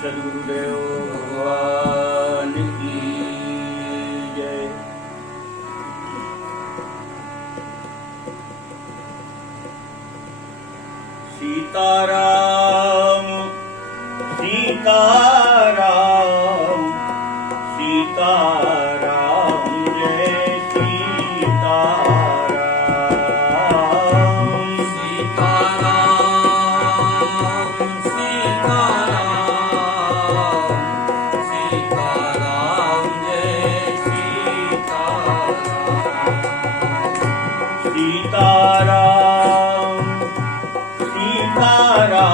सद्गुरुदेव भगवान की जय। सीताराम सीताराम सीताराम जय सीताराम। सीताराम सीताराम सीताराम जय सीताराम। सीताराम सीताराम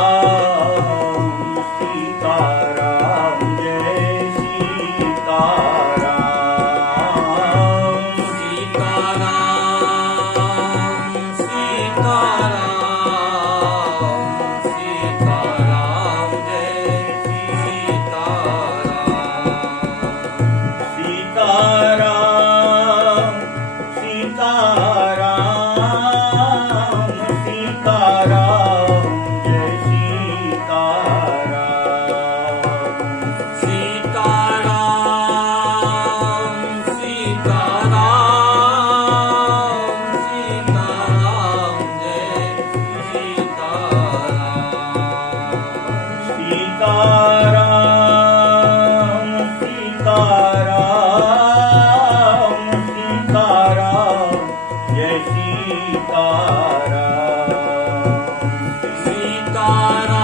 सीताराम जय सीताराम। सीताराम सीताराम सीताराम जय सीताराम। सीताराम सीताराम सीताराम जय सीताराम। सीताराम सीताराम सीताराम जय सीताराम। सीताराम सीताराम सीताराम जय सीताराम। सीताराम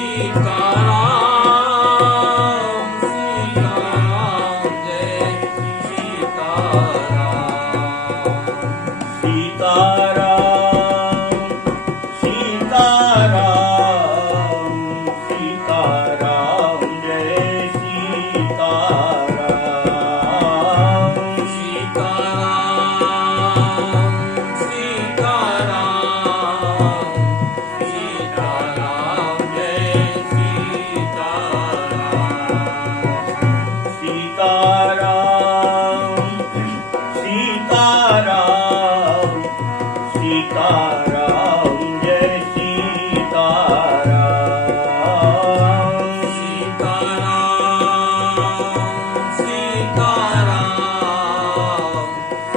सीताराम सीताराम जय सीताराम। सीताराम सीताराम सीताराम जय सीताराम। सीताराम सीताराम सीताराम जय सीताराम। सीताराम सीताराम सीताराम जय सीताराम। सीताराम सीताराम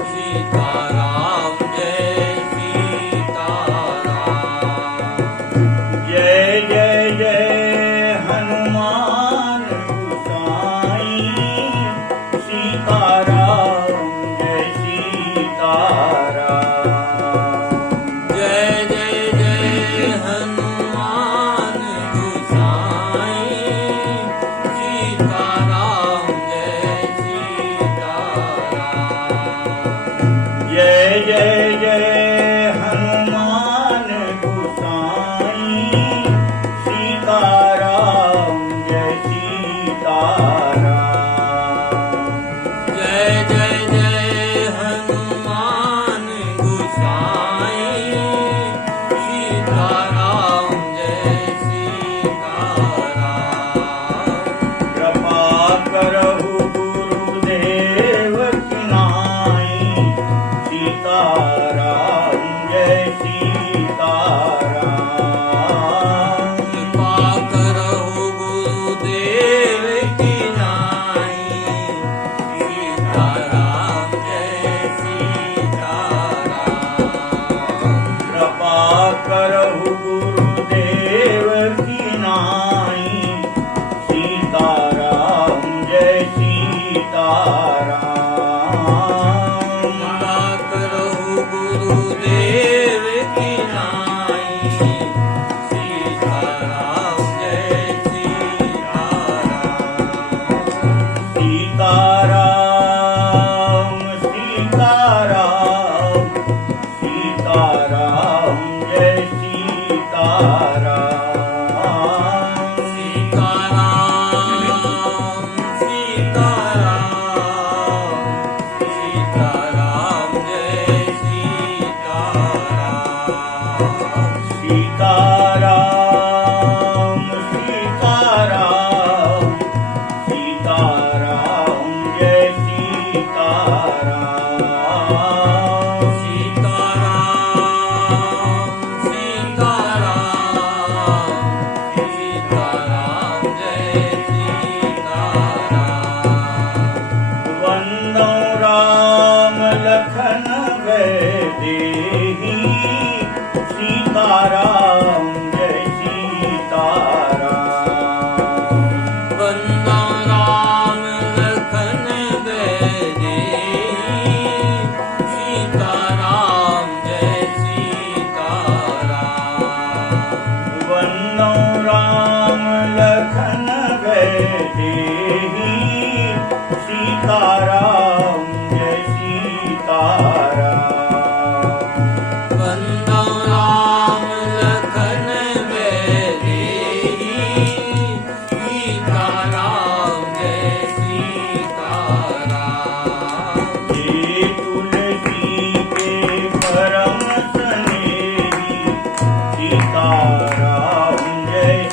सीताराम जय सीताराम। जय जय जय हनुमान गोसाई सीताराम जय सीताराम। जय जय जय हनुमान गोसाई सीताराम जय सीताराम। जय जय जय हनुमान गोसाई सीताराम जय सीताराम। जय जय जय हनुमान गोसाई सीताराम जय सीताराम। कृपा करहु गुरुदेव की नाई सीताराम जय सीताराम। कृपा करहु गुरुदेव की नाई सीताराम जय सीताराम। कृपा करहु गुरुदेव की नाई सीताराम जय सीताराम। कृपा करहु गुरुदेव की नाई सीताराम जय सीताराम। सीताराम सीताराम सीताराम जय सीताराम। सीताराम सीताराम सीताराम जय सीताराम। सीताराम सीताराम सीताराम जय सीताराम। सीताराम सीताराम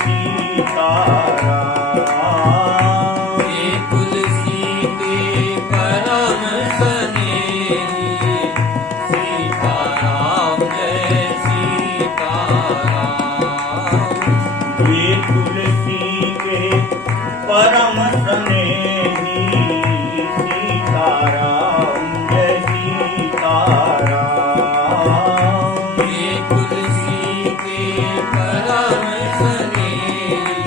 सीताराम। ये तुलसी के परम स्नेही सीताराम जय सीताराम। ये तुलसी के परम स्नेही सीताराम जय सीताराम। ये तुलसी के परम स्नेही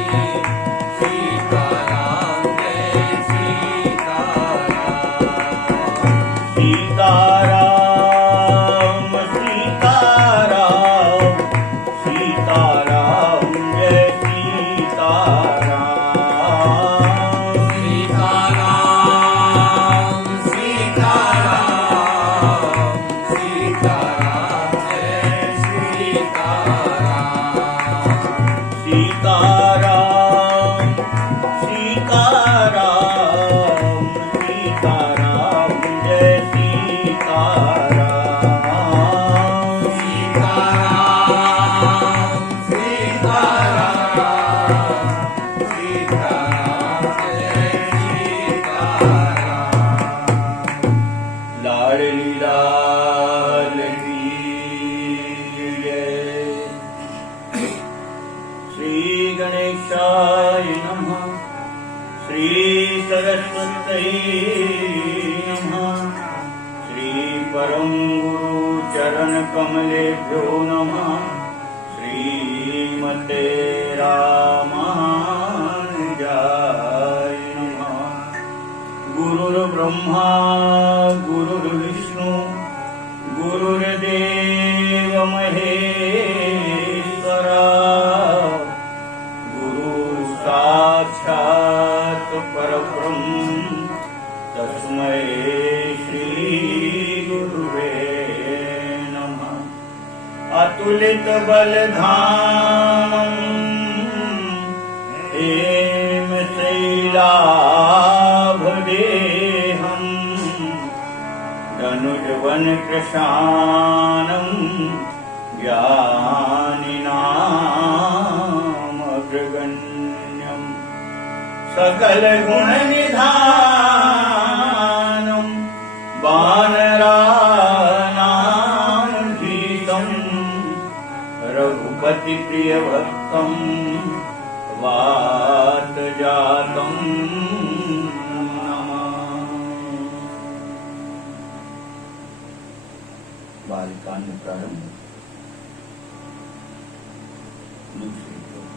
सीताराम जय सीताराम। सीताराम सीताराम सीताराम जय सीताराम। सीताराम सीताराम सीताराम जय सीताराम। सीताराम सीताराम सीताराम जय सीताराम। सीताराम सीताराम सीताराम जय सीताराम। लाडली लाल की जय। श्री गणेशाय नमः। श्री सरस्वती नमः। श्री परम गुरु चरण कमलेभ्यो नमः। श्रीमते रामानुजाय नमः। गुरुर्ब्रह्मा गुरुर्विष्णु गुरुर्देव महेश्वरा। गुरु साक्षात् परब्रह्म तस्मै श्री गुरुवे नमः। अतुलित बलधामम् हेम शैलाभदेहम् धनुर्वन कृशानम् ज्ञानिनामग्रगण्यम् सकल गुण निधानम् वानराणां भीतम् रघुपति प्रिय भक्तम् वातजातम् नमामि। बालिकांड प्रारंभ। दूसरी श्लोक।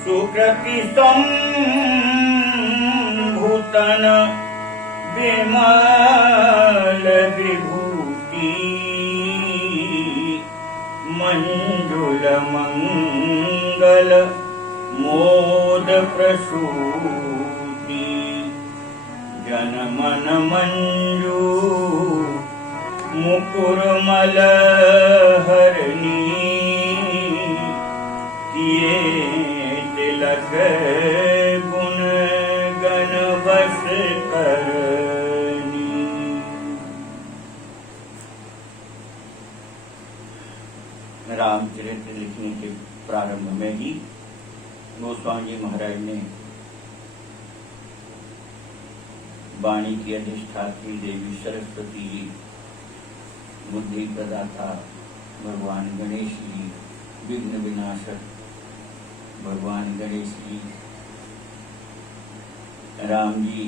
सुकृतिसं भूतन विमल विभूति मंजुल मंगल मोद प्रसूति जन मन मंजू मुकुरमल हरणी किए तिलक गुण गण बस करनी। रामचरित्र लिखने के प्रारंभ में ही गोस्वामी जी महाराज ने वाणी की अधिष्ठात्री देवी सरस्वती जी, बुद्धि प्रदाता भगवान गणेश जी, विघ्न विनाशक भगवान गणेश जी, राम जी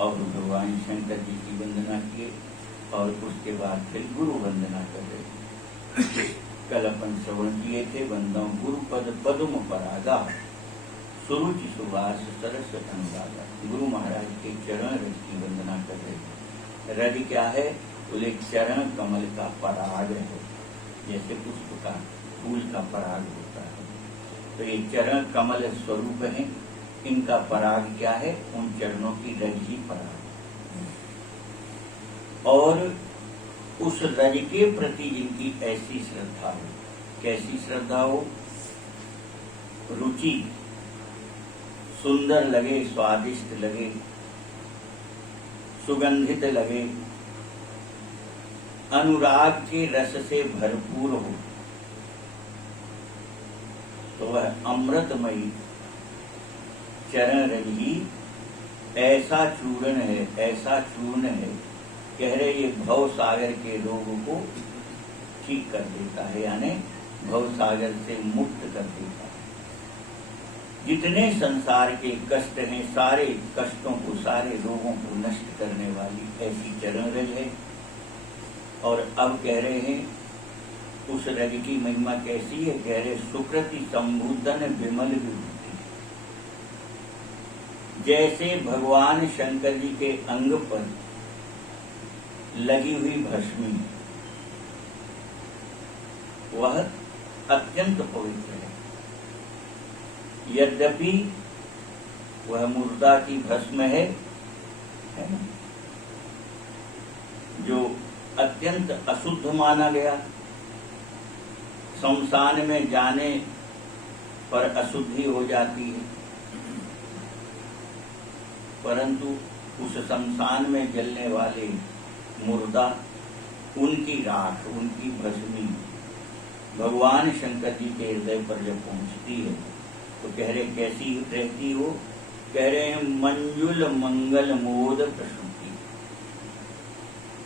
और भगवान शंकर जी की वंदना किए और उसके बाद फिर गुरु वंदना कर रहे। कल अपन श्रवण किए थे वंदो गुरु पद पद्म परागा सुरुचि सुवास सरस अनुरागा। गुरु महाराज के चरण रज की वंदना कर रहे। रज क्या है? बोले चरण कमल का पराग है, जैसे पुष्प का फूल का पराग होता है। तो ये चरण कमल स्वरूप है, इनका पराग क्या है? उन चरणों की रज ही पराग। और उस रज के प्रति जिनकी ऐसी श्रद्धा हो, कैसी श्रद्धा हो? रुचि सुंदर लगे, स्वादिष्ट लगे, सुगंधित लगे, अनुराग के रस से भरपूर हो, तो वह अमृतमयी चरण रज ही ऐसा चूर्ण है, ऐसा चूर्ण है, कह रहे ये भव सागर के रोग को ठीक कर देता है, यानी भव सागर से मुक्त कर देता है। जितने संसार के कष्ट हैं, सारे कष्टों को, सारे रोगों को नष्ट करने वाली ऐसी चरण रज है। और अब कह रहे हैं उस रज की महिमा कैसी है, कह रहे सुकृति संबुद्धन विमल विभूति। जैसे भगवान शंकर जी के अंग पर लगी हुई भस्मी, वह अत्यंत पवित्र है। यद्यपि वह मुर्दा की भस्म है ना, जो अत्यंत अशुद्ध माना गया, शमशान में जाने पर अशुद्धि हो जाती है, परंतु उस शमशान में जलने वाले मुर्दा, उनकी राख, उनकी भस्मी भगवान शंकर जी के हृदय पर जब पहुंचती है तो कह रहे कैसी रहती हो, कह रहे हैं मंजुल मंगल मोद प्रसूति।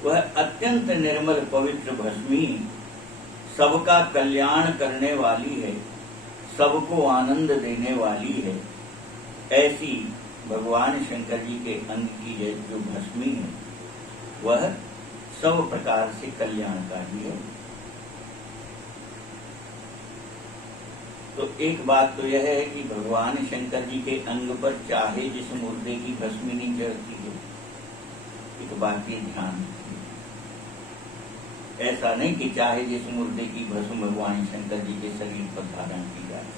वह अत्यंत निर्मल पवित्र भस्मी सबका कल्याण करने वाली है, सबको आनंद देने वाली है। ऐसी भगवान शंकर जी के अंग की जो भस्मी है, वह सब प्रकार से कल्याणकारी है। तो एक बात तो यह है कि भगवान शंकर जी के अंग पर चाहे जिस मुर्दे की भस्मी नहीं चढ़ती है, एक बात ये ध्यान रखिए, ऐसा नहीं कि चाहे जिस मुर्दे की भस्म भगवान शंकर जी के शरीर पर धारण की जाए।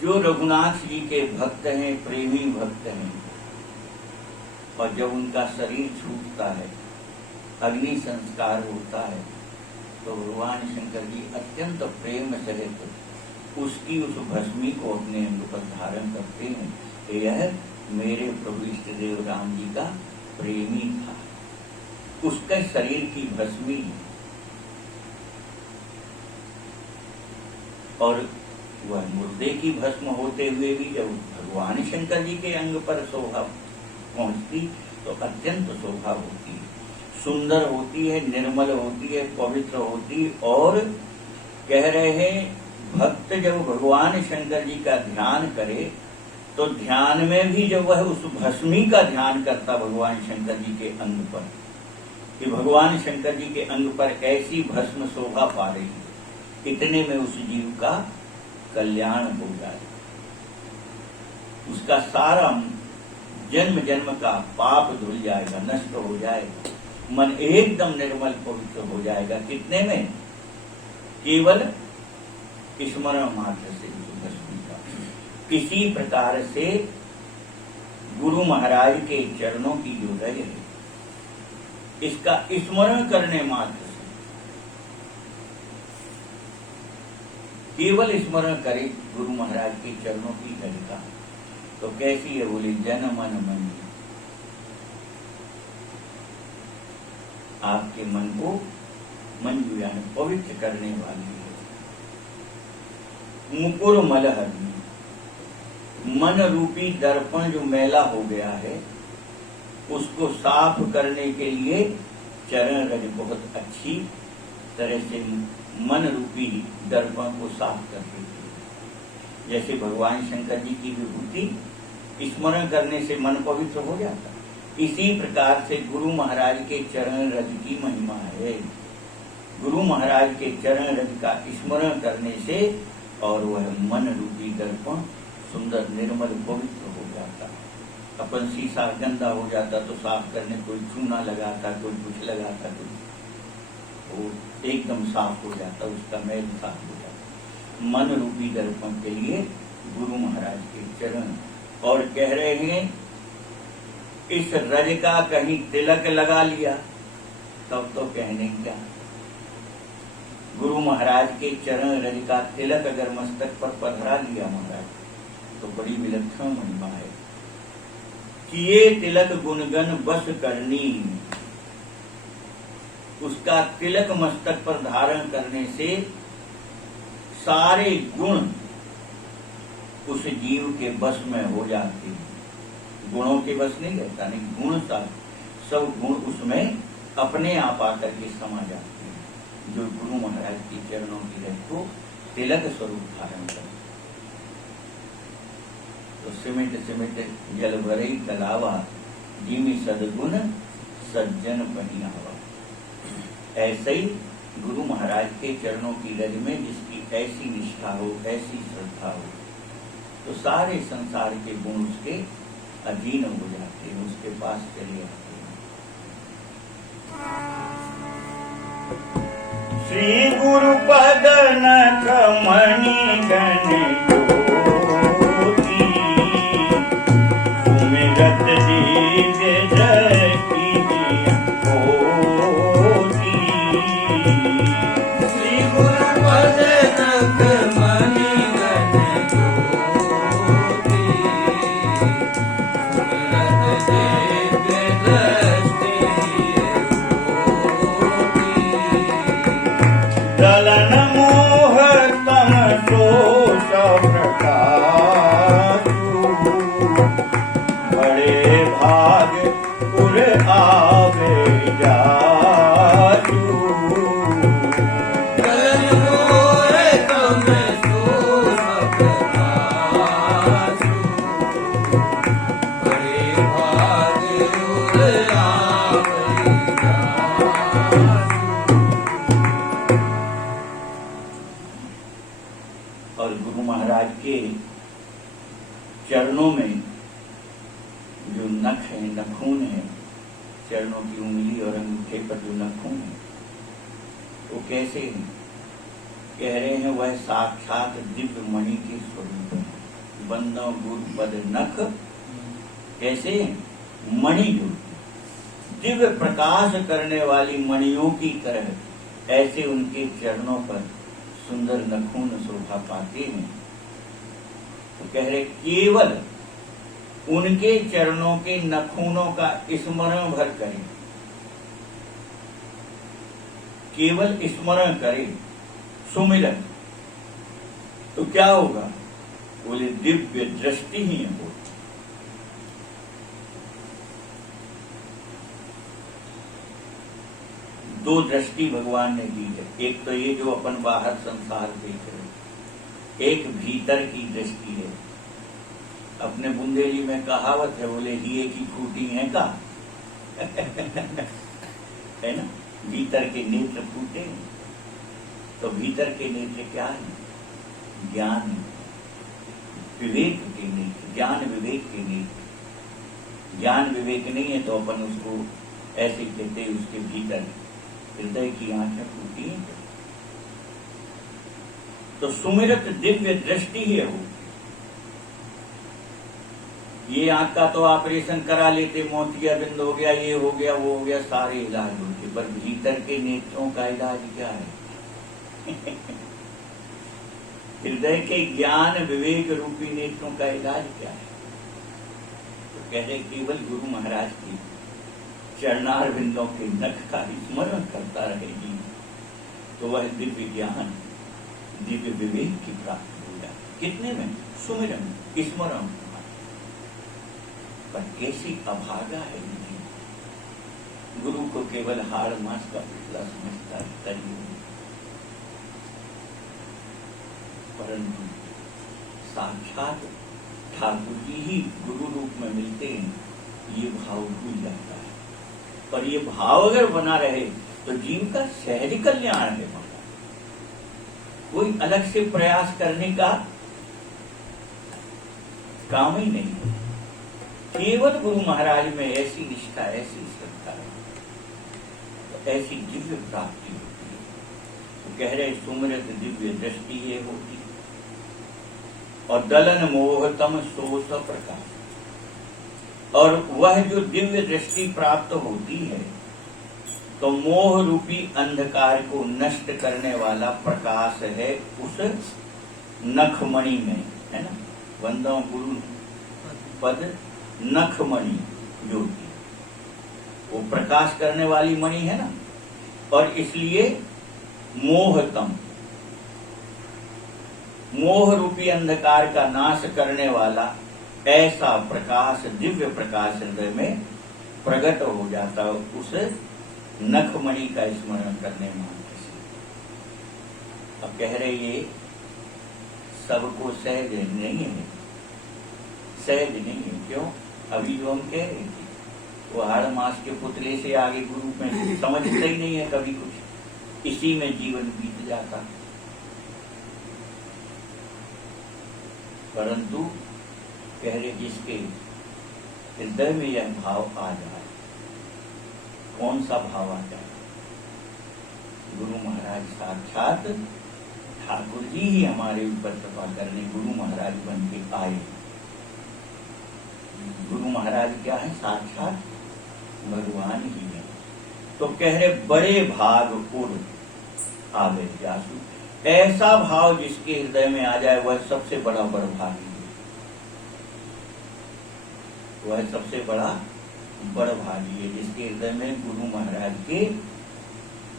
जो रघुनाथ जी के भक्त हैं, प्रेमी भक्त हैं, और जब उनका शरीर छूटता है, अग्नि संस्कार होता है, तो भगवान शंकर जी अत्यंत प्रेम सहित उसकी उस भस्मी को अपने अंग पर धारण करते हैं। यह मेरे प्रभु इष्ट देव राम जी का प्रेमी था, उसके शरीर की भस्मी। और वह मुर्दे की भस्म होते हुए भी जब भगवान शंकर जी के अंग पर शोभा पहुंचती तो अत्यंत शोभा होती है, सुंदर होती है, निर्मल होती है, पवित्र होती। और कह रहे हैं भक्त जब भगवान शंकर जी का ध्यान करे तो ध्यान में भी जब वह उस भस्मी का ध्यान करता भगवान शंकर जी के अंग पर, कि भगवान शंकर जी के अंग पर ऐसी भस्म शोभा पा रही है, इतने में उस जीव का कल्याण हो जाए, उसका सारा जन्म जन्म का पाप धुल जाएगा, नष्ट हो जाएगा, मन एकदम निर्मल पवित्र हो जाएगा। कितने में? केवल स्मरण मात्र से भस्मी का। इसी प्रकार से गुरु महाराज के चरणों की जो रज है, इसका स्मरण करने मात्र से, केवल स्मरण करे गुरु महाराज के चरणों की रज का, तो कैसी है? बोले जन मन मंजू, आपके मन को मंजू यानी पवित्र करने वाली है। मुकुर मलहरनी, मन रूपी दर्पण जो मैला हो गया है, उसको साफ करने के लिए चरण रज बहुत अच्छी तरह से मन रूपी दर्पण को साफ कर देती है। जैसे भगवान शंकर जी की विभूति स्मरण करने से मन पवित्र हो जाता, इसी प्रकार से गुरु महाराज के चरण रज की महिमा है। गुरु महाराज के चरण रज का स्मरण करने से और वह मन रूपी दर्पण सुंदर निर्मल पवित्र हो जाता। अपन शीशा गंदा हो जाता तो साफ करने कोई चूना लगाता, कोई कुछ लगाता, कोई वो एकदम साफ हो जाता, उसका मैल साफ हो जाता। मन रूपी दर्पण के लिए गुरु महाराज के चरण। और कह रहे हैं इस रज का कहीं तिलक लगा लिया तब तो कहने क्या, गुरु महाराज के चरण रज का तिलक अगर मस्तक पर पधरा लिया महाराज तो बड़ी विलक्षण महिमा है। किए तिलक गुणगन बस करनी, उसका तिलक मस्तक पर धारण करने से सारे गुण उस जीव के बस में हो जाते हैं। गुणों के बस नहीं रहता, नहीं, गुण सब गुण उसमें अपने आप आकर के समा जाते हैं। जो गुरु महाराज के चरणों की रज को तिलक स्वरूप धारण कर, तो सिमिट सिमिट जल भरे कलावा, जिमि सदगुण सज्जन बनी आवा। ऐसे ही गुरु महाराज के चरणों की रज में जिसकी ऐसी निष्ठा हो, ऐसी श्रद्धा हो, तो सारे संसार के गुण उसके अधीन हो जाते हैं, उसके पास चले आते हैं। श्री गुरु पद नख मणि गण ज्योति, सुमिरत दिव्य दृष्टि होती। श्री गुरु पद नख मणि गण ज्योति, सुमिरत दिव्य दृष्टि होती। दलन मोह तम दोष प्रकाशु, बड़े भाग पुर आवे जासु। दलन मोह तम दोष प्रकाशु, बड़े भाग पुर आवे जासु। और गुरु महाराज के चरणों में जो नख है, नखून है, चरणों की उंगली और अंगूठे पर जो नखून है, वो कैसे है? कह रहे हैं वह साक्षात दिव्य मणि के स्वरूप है। बंदों गुरु पद नख कैसे है? मणि जो दिव्य प्रकाश करने वाली मणियों की तरह, ऐसे उनके चरणों पर सुंदर नखून शोभा पाते हैं। तो कह रहे केवल उनके चरणों के नखूनों का स्मरण भर करें, केवल स्मरण करें, सुमिरन, तो क्या होगा? बोले दिव्य दृष्टि ही हो। दो दृष्टि भगवान ने दी है, एक तो ये जो अपन बाहर संसार देख रहे हैं, एक भीतर की दृष्टि है। अपने बुंदेली में कहावत है, बोले हिये की फूटी है का है ना, भीतर के नेत्र फूटे। तो भीतर के नेत्र क्या है? ज्ञान, विवेक के नेत्र, ज्ञान विवेक के नेत्र। ज्ञान विवेक नहीं है तो अपन उसको ऐसे कहते हैं, उसके भीतर हृदय की आंखें फूटी हैं। तो सुमिरत दिव्य दृष्टि है वो। ये आंख का तो ऑपरेशन करा लेते, मोतियाबिंद हो गया, ये हो गया, वो हो गया, सारे इलाज होते, पर भीतर के नेत्रों का इलाज क्या है? हृदय के ज्ञान विवेक रूपी नेत्रों का इलाज क्या है? तो कह रहे केवल गुरु महाराज की चरणार बिंदों के नख का स्मरण करता रहेगी तो वह दिव्य ज्ञान, दिव्य विवेक की प्राप्ति हो जाए। कितने में? सुमिरन, स्मरण। पर कैसी अभागा है ये, गुरु को केवल हाड़ मास का पुतला समझता रहता ही, परंतु साक्षात ठाकुर जी ही गुरु रूप में मिलते हैं, ये भाव भूल जाता है। पर ये भाव अगर बना रहे तो जीव का सहज कल्याण है। कोई अलग से प्रयास करने का काम ही नहीं। केवल गुरु महाराज में ऐसी निष्ठा, ऐसी श्रद्धा है, तो ऐसी दिव्य प्राप्ति होती है। तो कह रहे सुमिरत दिव्य दृष्टि ये होती, और दलन मोह तम सोच प्रकाश। और वह जो दिव्य दृष्टि प्राप्त होती है, तो मोह रूपी अंधकार को नष्ट करने वाला प्रकाश है उस नखमणि में, है ना। वंदो गुरु पद नखमणि ज्योति, वो प्रकाश करने वाली मणि है ना। और इसलिए मोहतम, मोह रूपी अंधकार का नाश करने वाला ऐसा प्रकाश, दिव्य प्रकाश हृदय में प्रकट हो जाता है उस नखमणि का स्मरण करने मात्र से। अब कह रहे ये सबको सहज नहीं है, सहज नहीं है। क्यों? अभी जो हम कह रहे थे वो हाड़ मास के पुतले से आगे गुरु में समझते ही नहीं है कभी कुछ, इसी में जीवन बीत जाता। परंतु कह रहे जिसके हृदय में यह भाव आ जाए, कौन सा भाव आ जाए? गुरु महाराज साक्षात ठाकुर जी ही हमारे ऊपर कृपा करने गुरु महाराज बन के आए। गुरु महाराज क्या है? साक्षात भगवान ही है। तो कह रहे बड़े भाग उड़ आवे जासु, ऐसा भाव जिसके हृदय में आ जाए वह सबसे बड़ा बड़भागी है, वह सबसे बड़ा बड़भागी है जिसके हृदय में गुरु महाराज के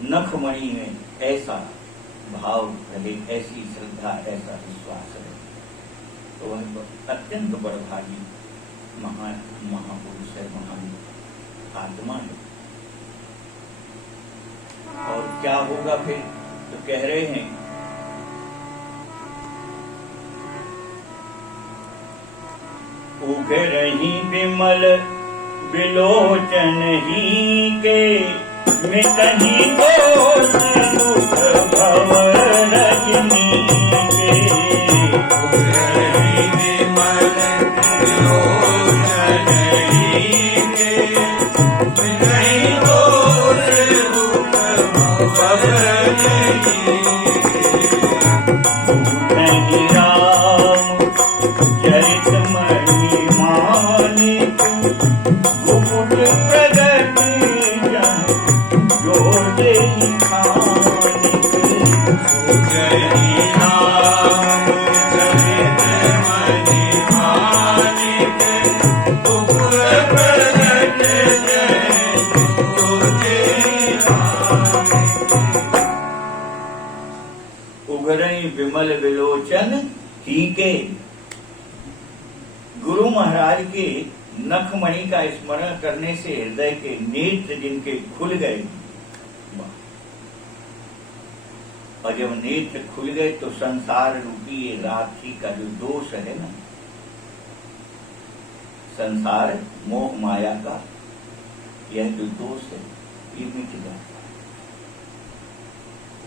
नखमणि में ऐसा भाव रहे, ऐसी श्रद्धा, ऐसा विश्वास रहे, तो वह अत्यंत बड़भागी महापुरुष है, महान आत्मा है। और क्या होगा फिर? तो कह रहे हैं उगरही विमल विलोचन ही के मिटही दोष दुख भव रजनी के। उगरही विमल विलोचन ही के मिटही दोष दुख भव रजनी नहीं राम चरित महिमानिक गुप्त प्रगट जन जोड़े खानिक। उगरही राम चरित महिमानिक गुप्त प्रगट जन जोड़े खानिक। उगरई विमल विलोचन ही के, गुरु महाराज के नखमणि का स्मरण करने से हृदय के नेत्र जिनके खुल गए, और जब नेत्र खुल गए तो संसार रूपी ये रात्रि का जो दोष है ना, संसार मोह माया का यह जो दोष है ये मिट जाता है।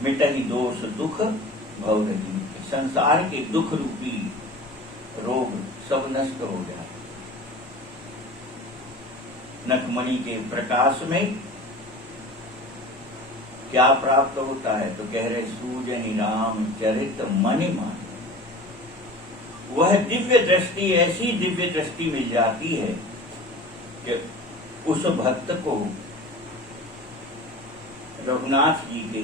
मिटहि दोष दुख भव रजनी, संसार के दुख रूपी रोग सब नष्ट हो जाए। नखमणि के प्रकाश में क्या प्राप्त होता है? तो कह रहे सूजनि राम चरित मनि मान, वह दिव्य दृष्टि, ऐसी दिव्य दृष्टि मिल जाती है कि उस भक्त को रघुनाथ जी के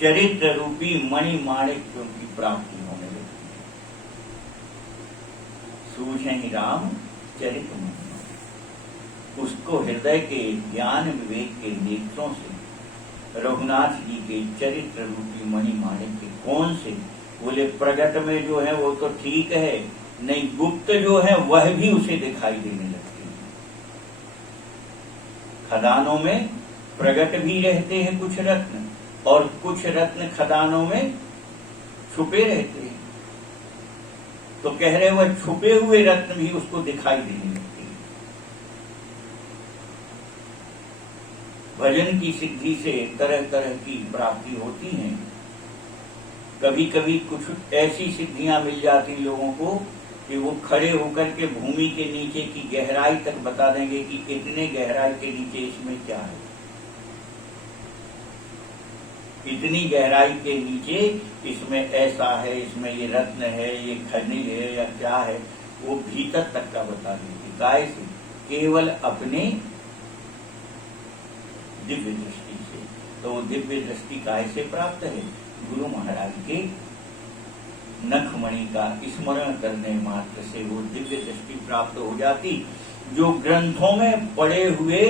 चरित्र रूपी मणि माणिक्यों की प्राप्ति होने लगती है। सूझहि राम चरित मणि, उसको हृदय के ज्ञान विवेक के नेत्रों से रघुनाथ जी के चरित्र रूपी मणि माणिक्य कौन से? बोले प्रगट में जो है वो तो ठीक है, नहीं गुप्त जो है वह भी उसे दिखाई देने लगते हैं। खदानों में प्रगट भी रहते हैं कुछ रत्न, और कुछ रत्न खदानों में छुपे रहते हैं। तो कह रहे वह छुपे हुए रत्न भी उसको दिखाई देने लगते हैं। भजन की सिद्धि से तरह तरह की प्राप्ति होती है। कभी कभी कुछ ऐसी सिद्धियां मिल जाती लोगों को कि वो खड़े होकर के भूमि के नीचे की गहराई तक बता देंगे कि इतने गहराई के नीचे इसमें क्या है, इतनी गहराई के नीचे इसमें ऐसा है, इसमें ये रत्न है, ये खनिज है या क्या है, वो भीतर तक का बता देंगे। काय से? केवल अपने दिव्य दृष्टि तो वो दिव्य दृष्टि काहे से प्राप्त है? गुरु महाराज के नखमणि का स्मरण करने मात्र से वो दिव्य दृष्टि प्राप्त हो जाती, जो ग्रंथों में पड़े हुए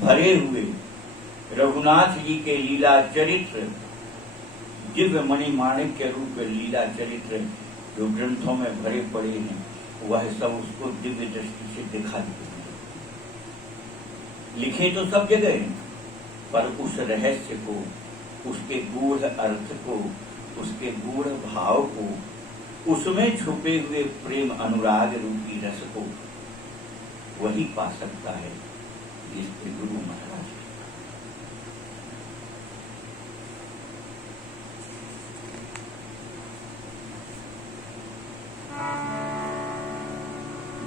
भरे हुए रघुनाथ जी के लीला चरित्र, दिव्य मणि माणिक के रूप लीला चरित्र जो ग्रंथों में भरे पड़े हैं, वह सब उसको दिव्य दृष्टि से दिखा देते हैं। लिखे तो सब जगह हैं, पर उस रहस्य को, उसके गूढ़ अर्थ को, उसके गूढ़ भाव को, उसमें छुपे हुए प्रेम अनुराग रूपी रस को वही पा सकता है जिसके गुरु महाराज।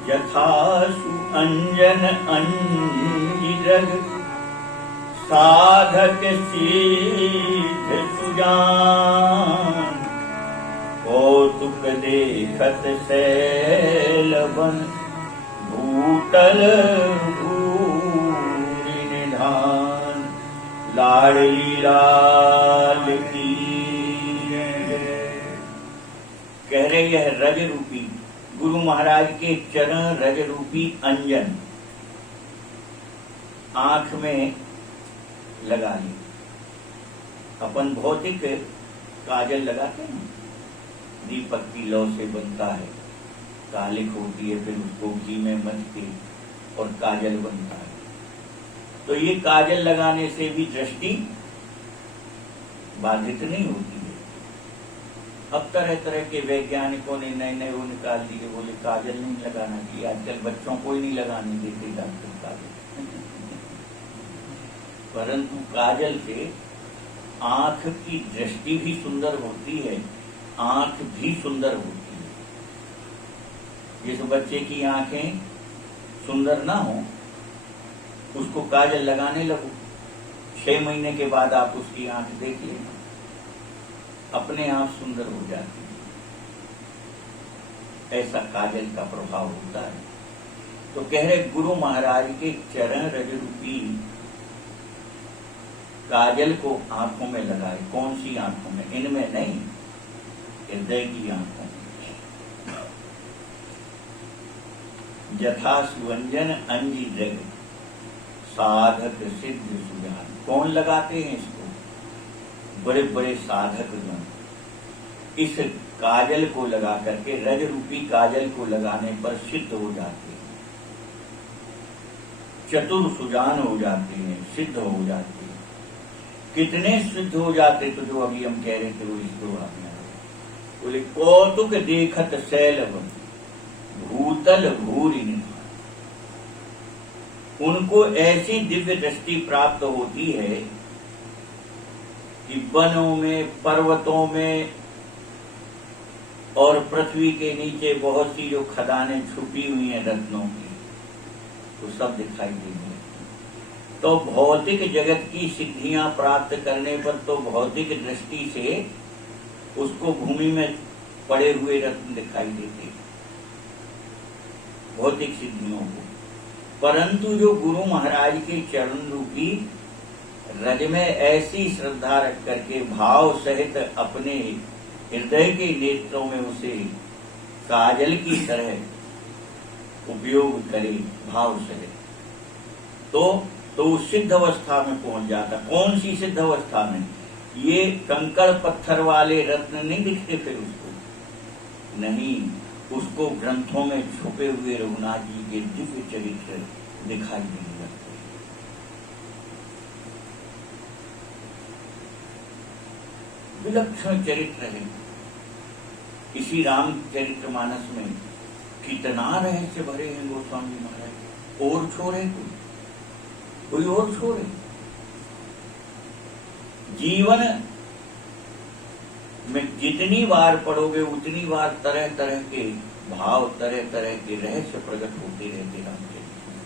यथासु अंजन अंजिरग साधक सिद्ध सुजान, कौतुक देखत सैलवन भूतल भूरि निधान, लाडली लाल की। कह रहे यह रज रूपी गुरु महाराज के चरण रज रूपी अंजन आंख में लगा ली। अपन भौतिक काजल लगाते हैं, दीपक की लौ से बनता है, कालिक होती है, फिर उसको घी में मथ के और काजल बनता है। तो ये काजल लगाने से भी दृष्टि बाधित नहीं होती है। अब तरह तरह के वैज्ञानिकों ने नए नए वो निकाल दिए, बोले काजल नहीं लगाना चाहिए। आजकल बच्चों को ही नहीं लगाने देते डॉक्टर काजल। परंतु काजल से आंख की दृष्टि भी सुंदर होती है, आंख भी सुंदर होती है। जिस बच्चे की आंखें सुंदर ना हो, उसको काजल लगाने लगो, 6 महीने के बाद आप उसकी आंख देख लेना, अपने आप सुंदर हो जाती है। ऐसा काजल का प्रभाव होता है। तो कह रहे गुरु महाराज के चरण रज रूपी काजल को आंखों में लगाए। कौन सी आंखों में? इनमें नहीं, हृदय की आंखों में। यथा सुवंजन अंजी जग साधक सिद्ध सुजान। कौन लगाते हैं इसको? बड़े बड़े साधक गण इस काजल को लगा करके, रज रूपी काजल को लगाने पर सिद्ध हो जाते हैं, चतुर सुजान हो जाते हैं, सिद्ध हो जाते हैं। कितने सिद्ध हो जाते? तो जो अभी हम कह रहे थे वो इस दो आपने बोले, कौतुक देखत सैलवन भूतल भूरि निधान। उनको ऐसी दिव्य दृष्टि प्राप्त होती है कि वनों में, पर्वतों में और पृथ्वी के नीचे बहुत सी जो खदानें छुपी हुई हैं रत्नों की, तो सब दिखाई देंगे। तो भौतिक जगत की सिद्धियां प्राप्त करने पर तो भौतिक दृष्टि से उसको भूमि में पड़े हुए रत्न दिखाई देते, भौतिक सिद्धियों को। परंतु जो गुरु महाराज के चरण रूपी रज में ऐसी श्रद्धा रख करके भाव सहित अपने हृदय के नेत्रों में उसे काजल की तरह उपयोग करे भाव सहित, तो सिद्ध अवस्था में पहुंच जाता। कौन सी सिद्ध अवस्था में? ये कंकड़ पत्थर वाले रत्न नहीं दिखते फिर उसको, नहीं, उसको ग्रंथों में छुपे हुए रघुनाथ जी के दिव्य चरित्र दिखाई देने लगते। विलक्षण चरित्र है। इसी रामचरित्र मानस में कितना रहस्य भरे हैं गोस्वामी महाराज। और छोड़े कोई और छोड़े? जीवन में जितनी बार पढ़ोगे उतनी बार तरह तरह के भाव, तरह तरह के रहस्य प्रकट होते रहते रामचरित्र में,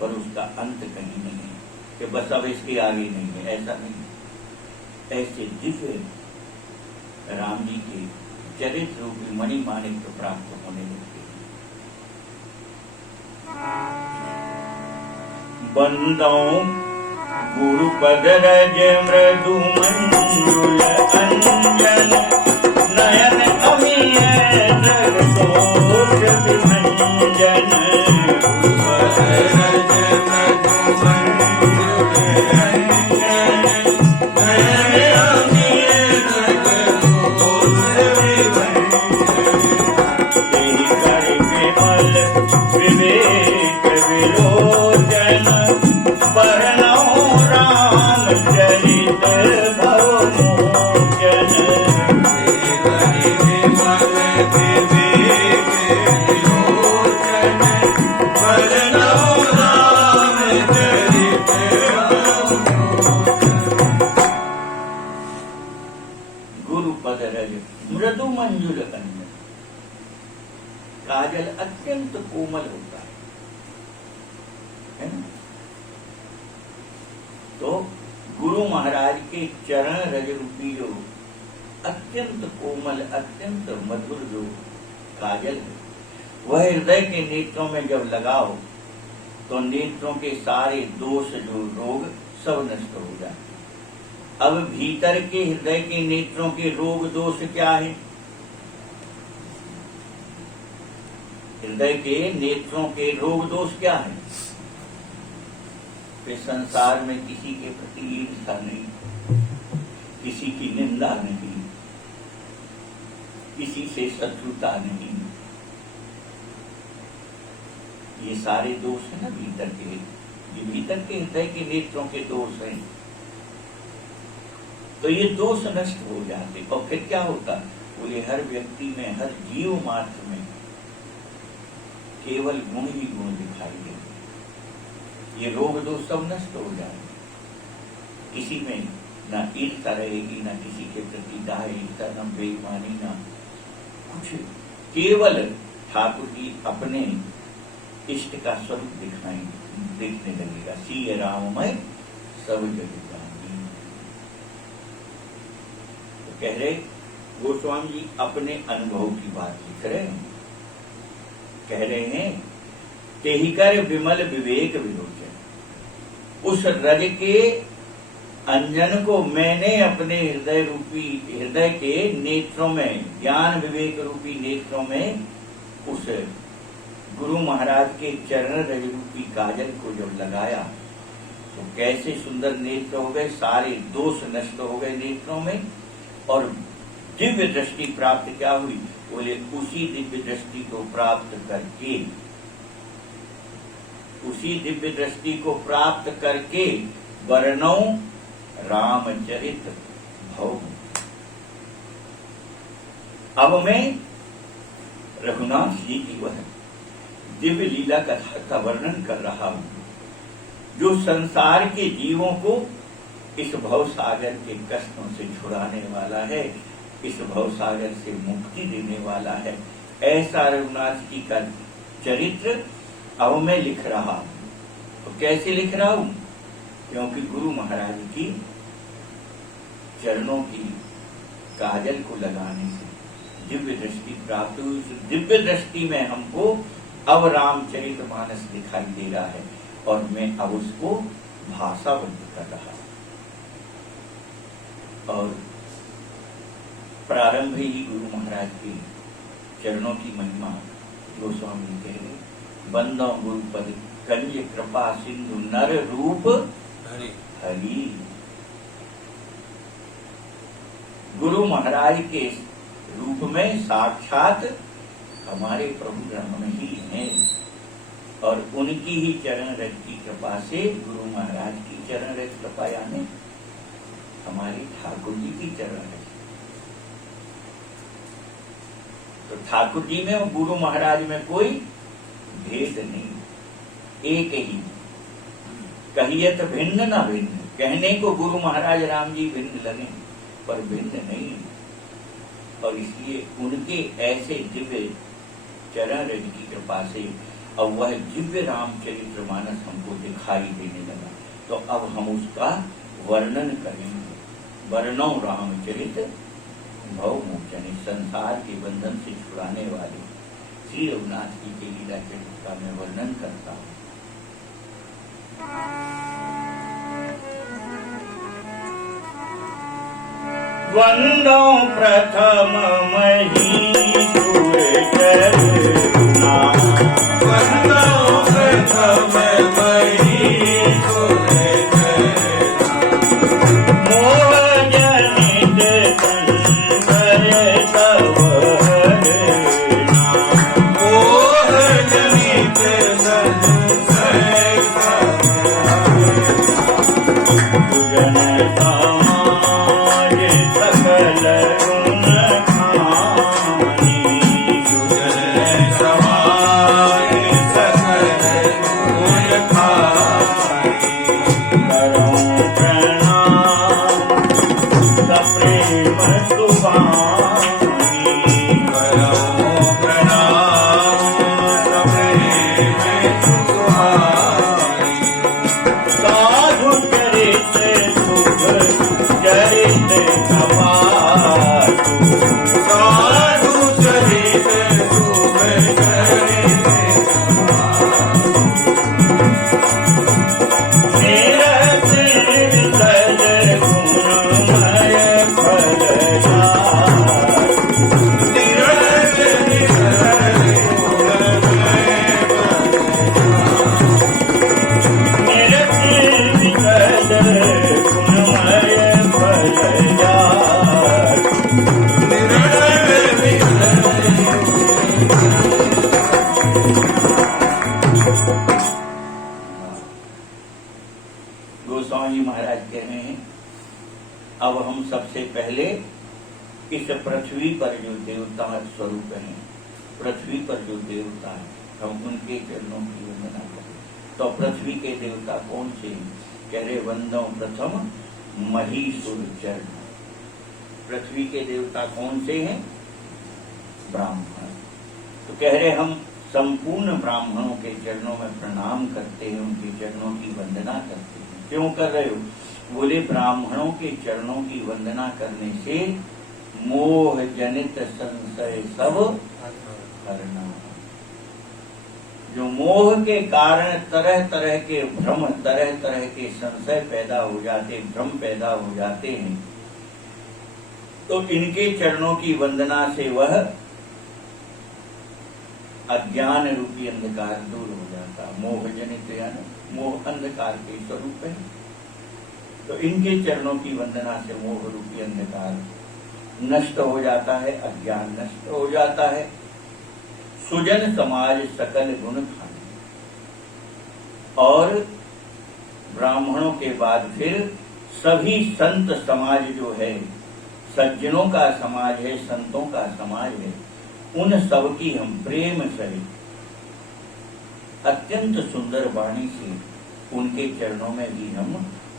पर उसका अंत कहीं नहीं है कि बस अब इसके आगे नहीं है, ऐसा नहीं। ऐसे दिव्य राम जी के चरित्र रूपी मणि माणिक प्राप्त होने लगते हैं। बंदों गुरुपद रज मृदु मंजुल अंजन नयन अमीय जगदोष विभंजन गुरुपद रज मृदु मंजुल अंजन नयन अमीय जगदोष विभंजन तेहि कर विमल विवेक विलोचन परनौ रामचरित भवमोचन गुरुपद रज मृदु मंजुल अंजन। काजल अत्यंत कोमल होता है ना? तो गुरु महाराज के चरण रज रूपी जो अत्यंत कोमल अत्यंत मधुर जो काजल है, वह हृदय के नेत्रों में जब लगाओ तो नेत्रों के सारे दोष जो रोग सब नष्ट हो जाते। अब भीतर के हृदय के नेत्रों के रोग दोष क्या है? हृदय के नेत्रों के रोग दोष क्या है? वे संसार में किसी के प्रति ईर्ष्या नहीं, किसी की निंदा नहीं, किसी से शत्रुता नहीं। ये सारे दोष है ना भीतर के, ये भीतर के हृदय के नेत्रों के दोष हैं। तो ये दोष नष्ट हो जाते और फिर क्या होता? बोले हर व्यक्ति में, हर जीव मात्र में केवल गुण ही गुण दिखाई देते। ये रोग दोष सब नष्ट हो जाए। किसी में ना ईर्ष्या रहेगी, ना किसी के प्रति दाह ईर्ष्या, ना बेईमानी, ना कुछ। केवल ठाकुर जी अपने इष्ट का स्वरूप देखने लगेगा। सीय राममय सब जग जानी। तो कह रहे गोस्वामी जी अपने अनुभव की बात लिख रहे हैं। कह रहे हैं तेहि कर विमल विवेक विलोचन। उस रज के अंजन को मैंने अपने हृदय के नेत्रों में, ज्ञान विवेक रूपी नेत्रों में, उस गुरु महाराज के चरण रज रूपी काजल को जब लगाया तो कैसे सुंदर नेत्र हो गए, सारे दोष नष्ट हो गए नेत्रों में। और दिव्य दृष्टि प्राप्त क्या हुई? बोले उसी दिव्य दृष्टि को प्राप्त करके, उसी दिव्य दृष्टि को प्राप्त करके वर्णौ रामचरित भव। अब मैं रघुनाथ जी की वह दिव्य लीला कथा का वर्णन कर रहा हूं, जो संसार के जीवों को इस भव सागर के कष्टों से छुड़ाने वाला है, इस भव सागर से मुक्ति देने वाला है। ऐसा रघुनाथ जी का चरित्र अब मैं लिख रहा हूं। तो कैसे लिख रहा हूं? क्योंकि गुरु महाराज की चरणों की काजल को लगाने से दिव्य दृष्टि प्राप्त हुई। उस दिव्य दृष्टि में हमको अब रामचरितमानस दिखाई दे रहा है और मैं अब उसको भाषाबद्ध कर रहा हूं। और प्रारंभ ही गुरु महाराज के चरणों की महिमा गोस्वामी कह रहे, बंदो गुरुपद कंज कृपा सिंधु नर रूप हरि। गुरु महाराज के रूप में साक्षात हमारे प्रभु रमन ही हैं और उनकी ही चरण रज की कृपा से, गुरु महाराज की चरण रज कृपा यानी हमारे ठाकुर जी की चरण रज। तो ठाकुर जी में और गुरु महाराज में कोई भेद नहीं, एक ही। कहियत भिन्न न भिन्न, कहने को गुरु महाराज राम जी भिन्न लगे पर भिन्न नहीं। और इसलिए उनके ऐसे दिव्य चरण रज की कृपा से अब वह दिव्य रामचरित्र मानस हमको दिखाई देने लगा। तो अब हम उसका वर्णन करेंगे। वर्णो रामचरित भव मोचन, संसार के बंधन से छुड़ाने वाले श्री रघुनाथ जी के लीला चरित्र का मैं वर्णन करता हूँ। वंदो प्रथम महीसुर चरना वंदो प्रथम महीसुर चरना मोह जनित संशय सब हरना मोह जनित संशय सब पूजन समाज सकल गुण खानी जन समाज सकल गुण खाई करो प्रणाम सप्रेम सुभानी करो प्रणाम सप्रेम सुहाई साधु चरित शुभ चरित कपाटु साधु चरित शुभ चरित निरत निर्जल गुणमय फलदार निरत निर्जल गुणमय निरत निर्जल गुणमय फलदार निरत गोस्वामी महाराज कह रहे हैं अब हम सबसे पहले इस पृथ्वी पर जो देवता स्वरूप हैं, पृथ्वी पर जो देवता है, हम उनके चरणों की वंदना करें। तो पृथ्वी के देवता कौन से हैं? कह रहे वंदो प्रथम महीसुर चरण। पृथ्वी के देवता कौन से हैं? ब्राह्मण। तो कह रहे हम संपूर्ण ब्राह्मणों के चरणों में प्रणाम करते हैं, उनके चरणों की वंदना करते हैं। क्यों कर रहे हो? बोले ब्राह्मणों के चरणों की वंदना करने से मोह जनित संशय सब हरना। जो मोह के कारण तरह तरह के भ्रम, तरह तरह के संशय पैदा हो जाते, भ्रम पैदा हो जाते हैं, तो इनके चरणों की वंदना से वह अज्ञान रूपी अंधकार दूर हो जाता। मोह जनित यानी मोह अंधकार के स्वरूप है। तो इनके चरणों की वंदना से मोह रूपी अंधकार नष्ट हो जाता है, अज्ञान नष्ट हो जाता है। सुजन समाज सकल गुण खाने। और ब्राह्मणों के बाद फिर सभी संत समाज जो है, सज्जनों का समाज है, संतों का समाज है, उन सब की हम प्रेम से अत्यंत सुंदर वाणी से उनके चरणों में भी हम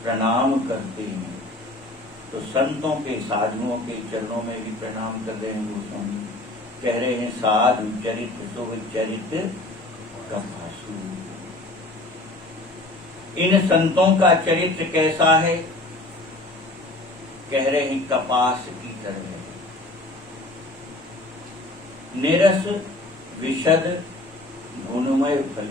प्रणाम करते हैं। तो संतों के, साधुओं के चरणों में भी प्रणाम कर रहे हैं गोस्वामी। कह रहे हैं साधु चरित शुभ चरित कपासु। इन संतों का चरित्र कैसा है? कह रहे हैं कपास की तरह है, निरस विशद गुणमय फल।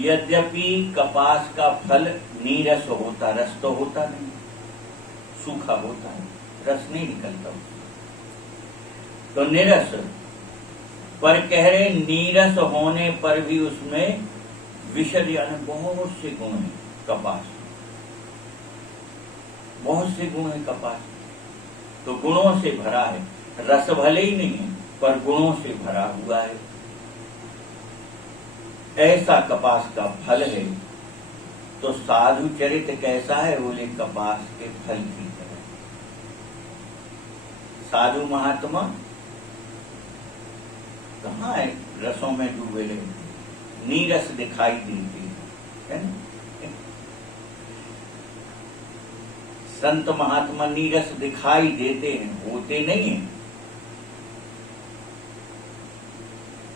यद्यपि कपास का फल नीरस होता, रस तो होता नहीं, सूखा होता है, रस नहीं निकलता। तो निरस, पर कह रहे नीरस होने पर भी उसमें विशद यानी बहुत से गुण हैं। कपास बहुत से गुण है, कपास तो गुणों से भरा है। रस भले ही नहीं है पर गुणों से भरा हुआ है। ऐसा कपास का फल है। तो साधु चरित्र कैसा है? बोले कपास के फल की तरह। साधु महात्मा कहाँ है? रसों में डूबे रहे, नीरस दिखाई देती है ना? संत महात्मा नीरस दिखाई देते हैं, होते नहीं हैं,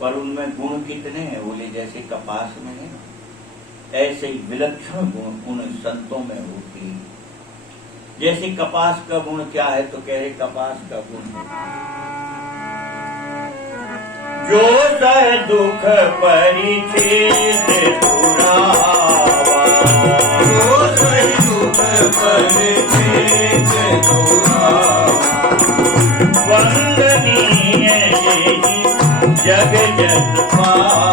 पर उनमें गुण कितने हैं? बोले जैसे कपास में है ना, ऐसे ही विलक्षण गुण उन संतों में होते हैं। जैसे कपास का गुण क्या है? तो कह रहे कपास का गुण जो सह दुख परिच्छेद दुरावा, जो सह दुख परिच्छेद दुरावा, वंदनीय जेहि जग जग पावा।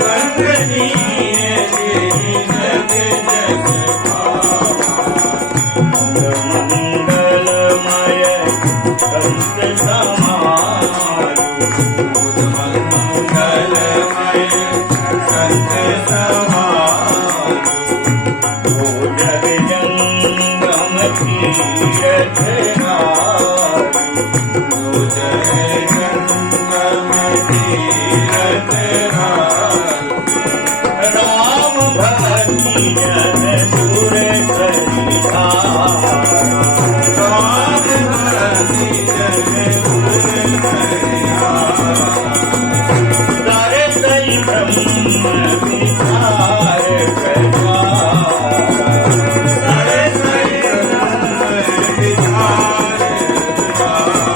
वंदनीय जेहि जग जग पावा। मंगलमय संत समाजु। मंगलमय संत समाजु। ओ जग जंगम तीरथ राजु। ओ जग जंगम तीरथ राजु। राम भक्ति जन सुर करिधारा। राम भक्ति जन सुर करिधारा। तरसई ब्रह्म विचार प्रचारा। तरसई ब्रह्म विचार प्रचारा।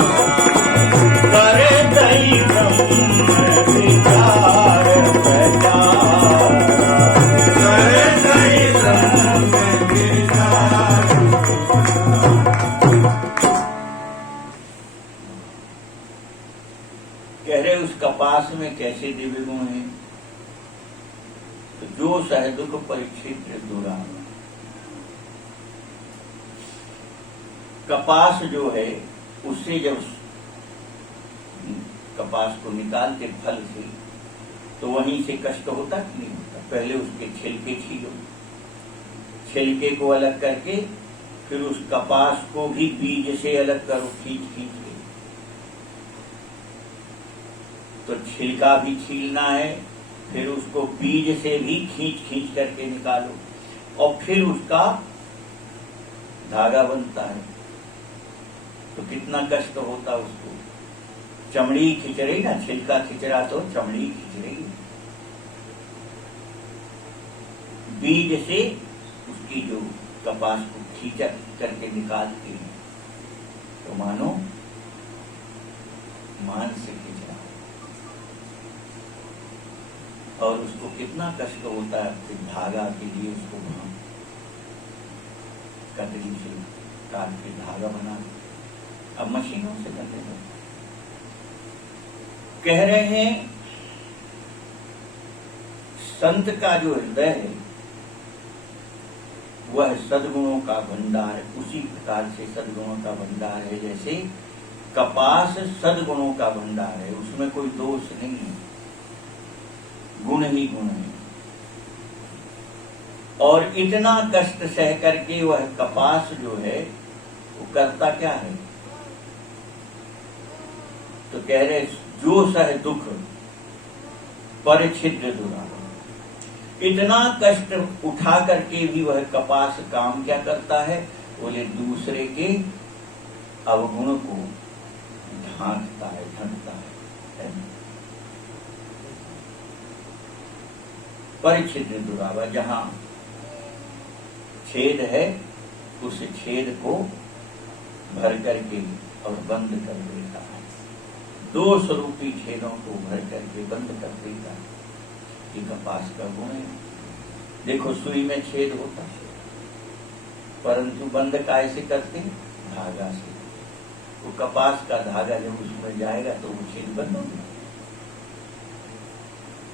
तरसई ब्रह्म विचार प्रचारा। तरसई ब्रह्म विचार। कह रहे उस कपास में कैसे दिव्य गुण हैं? तो जो सह दुख परिक्षित दुरान। कपास जो है उससे जब कपास को निकालते फल से तो वहीं से कष्ट होता कि नहीं होता? पहले उसके छिलके छीलो, छिलके को अलग करके फिर उस कपास को भी बीज से अलग करो, खींच खींच के। तो छिलका भी छीलना है, फिर उसको बीज से भी खींच खींच करके निकालो और फिर उसका धागा बनता है। तो कितना कष्ट होता उसको। चमड़ी खींच रही ना, छिलका खींच रहा तो चमड़ी खींच रही। बीज से उसकी जो कपास को खींच करके निकालती है तो मानो मान से खींच रहा। और उसको कितना कष्ट होता है फिर धागा के लिए उसको वहां कतरी से काट के धागा बना। अब मशीनों से करने लगे। कह रहे हैं संत का जो हृदय है वह सद्गुणों का भंडार है। उसी प्रकार से सद्गुणों का भंडार है जैसे कपास सद्गुणों का भंडार है, उसमें कोई दोष नहीं है, गुण ही गुण है। और इतना कष्ट सह करके वह कपास जो है वो करता क्या है? तो कह रहे जो सह दुख परिच्छिद्र दुरान। इतना कष्ट उठा करके भी वह कपास काम क्या करता है? बोले दूसरे के अवगुण को ढांकता है, ढंकता है। परिच्छिद्र दुरावा, जहां छेद है उस छेद को भर करके और बंद कर देता है। दो स्वरूपी छेदों को भर करके बंद कर देता है। ये कपास का गुण है। देखो सुई में छेद होता है परंतु बंद काय से करते हैं? धागा से। वो कपास का धागा जब उसमें जाएगा तो वो छेद बंद हो जाएगा।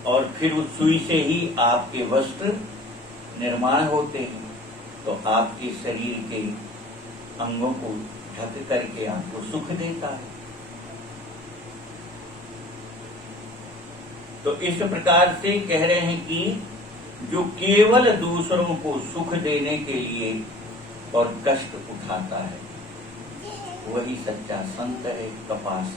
और फिर उस सुई से ही आपके वस्त्र निर्माण होते हैं। तो आपके शरीर के अंगों को ढक करके आपको सुख देता है। तो इस प्रकार से कह रहे हैं कि जो केवल दूसरों को सुख देने के लिए और कष्ट उठाता है वही सच्चा संत है। कपास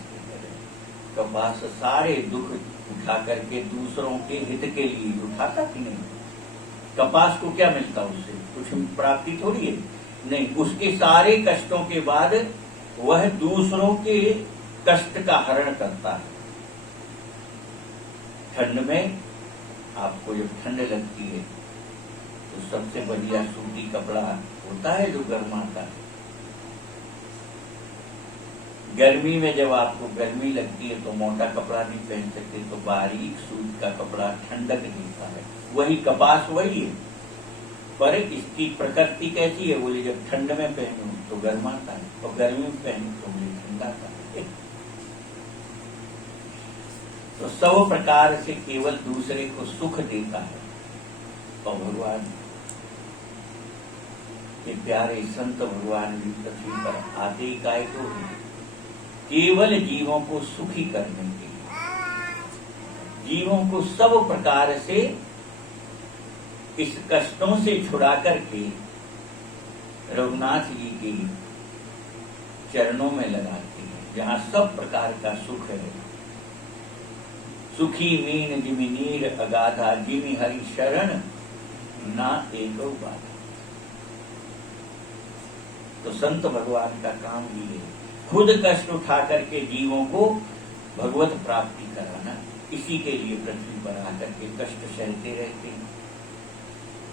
कपास सारे दुख उठा करके दूसरों के हित के लिए उठाता कि नहीं? कपास को क्या मिलता उससे? कुछ प्राप्ति थोड़ी है, नहीं। उसके सारे कष्टों के बाद वह दूसरों के कष्ट का हरण करता है। ठंड में आपको जब ठंड लगती है तो सबसे बढ़िया सूती कपड़ा होता है जो गर्माता है। गर्मी में जब आपको गर्मी लगती है तो मोटा कपड़ा नहीं पहन सकते, तो बारीक सूत का कपड़ा ठंडक देता है। वही कपास वही है, पर इसकी प्रकृति कैसी है? बोले जब ठंड में पहनो तो गर्माता है, और गर्मी में पहने तो भी ठंडा था। तो सब प्रकार से केवल दूसरे को सुख देता है। और भगवान के प्यारे संत भगवान भी पृथ्वी पर आते ही काय तो केवल जीवों को सुखी करने के लिए, जीवों को सब प्रकार से इस कष्टों से छुड़ा करके रघुनाथ जी के चरणों में लगाते हैं, जहां सब प्रकार का सुख है। सुखी मीन जिमि नीर अगाधा, जिमि हरि शरण ना एको बाधा। तो संत भगवान का काम ही है, खुद कष्ट उठा करके जीवों को भगवत प्राप्ति कराना। इसी के लिए पृथ्वी पर आकर के कष्ट सहते रहते हैं।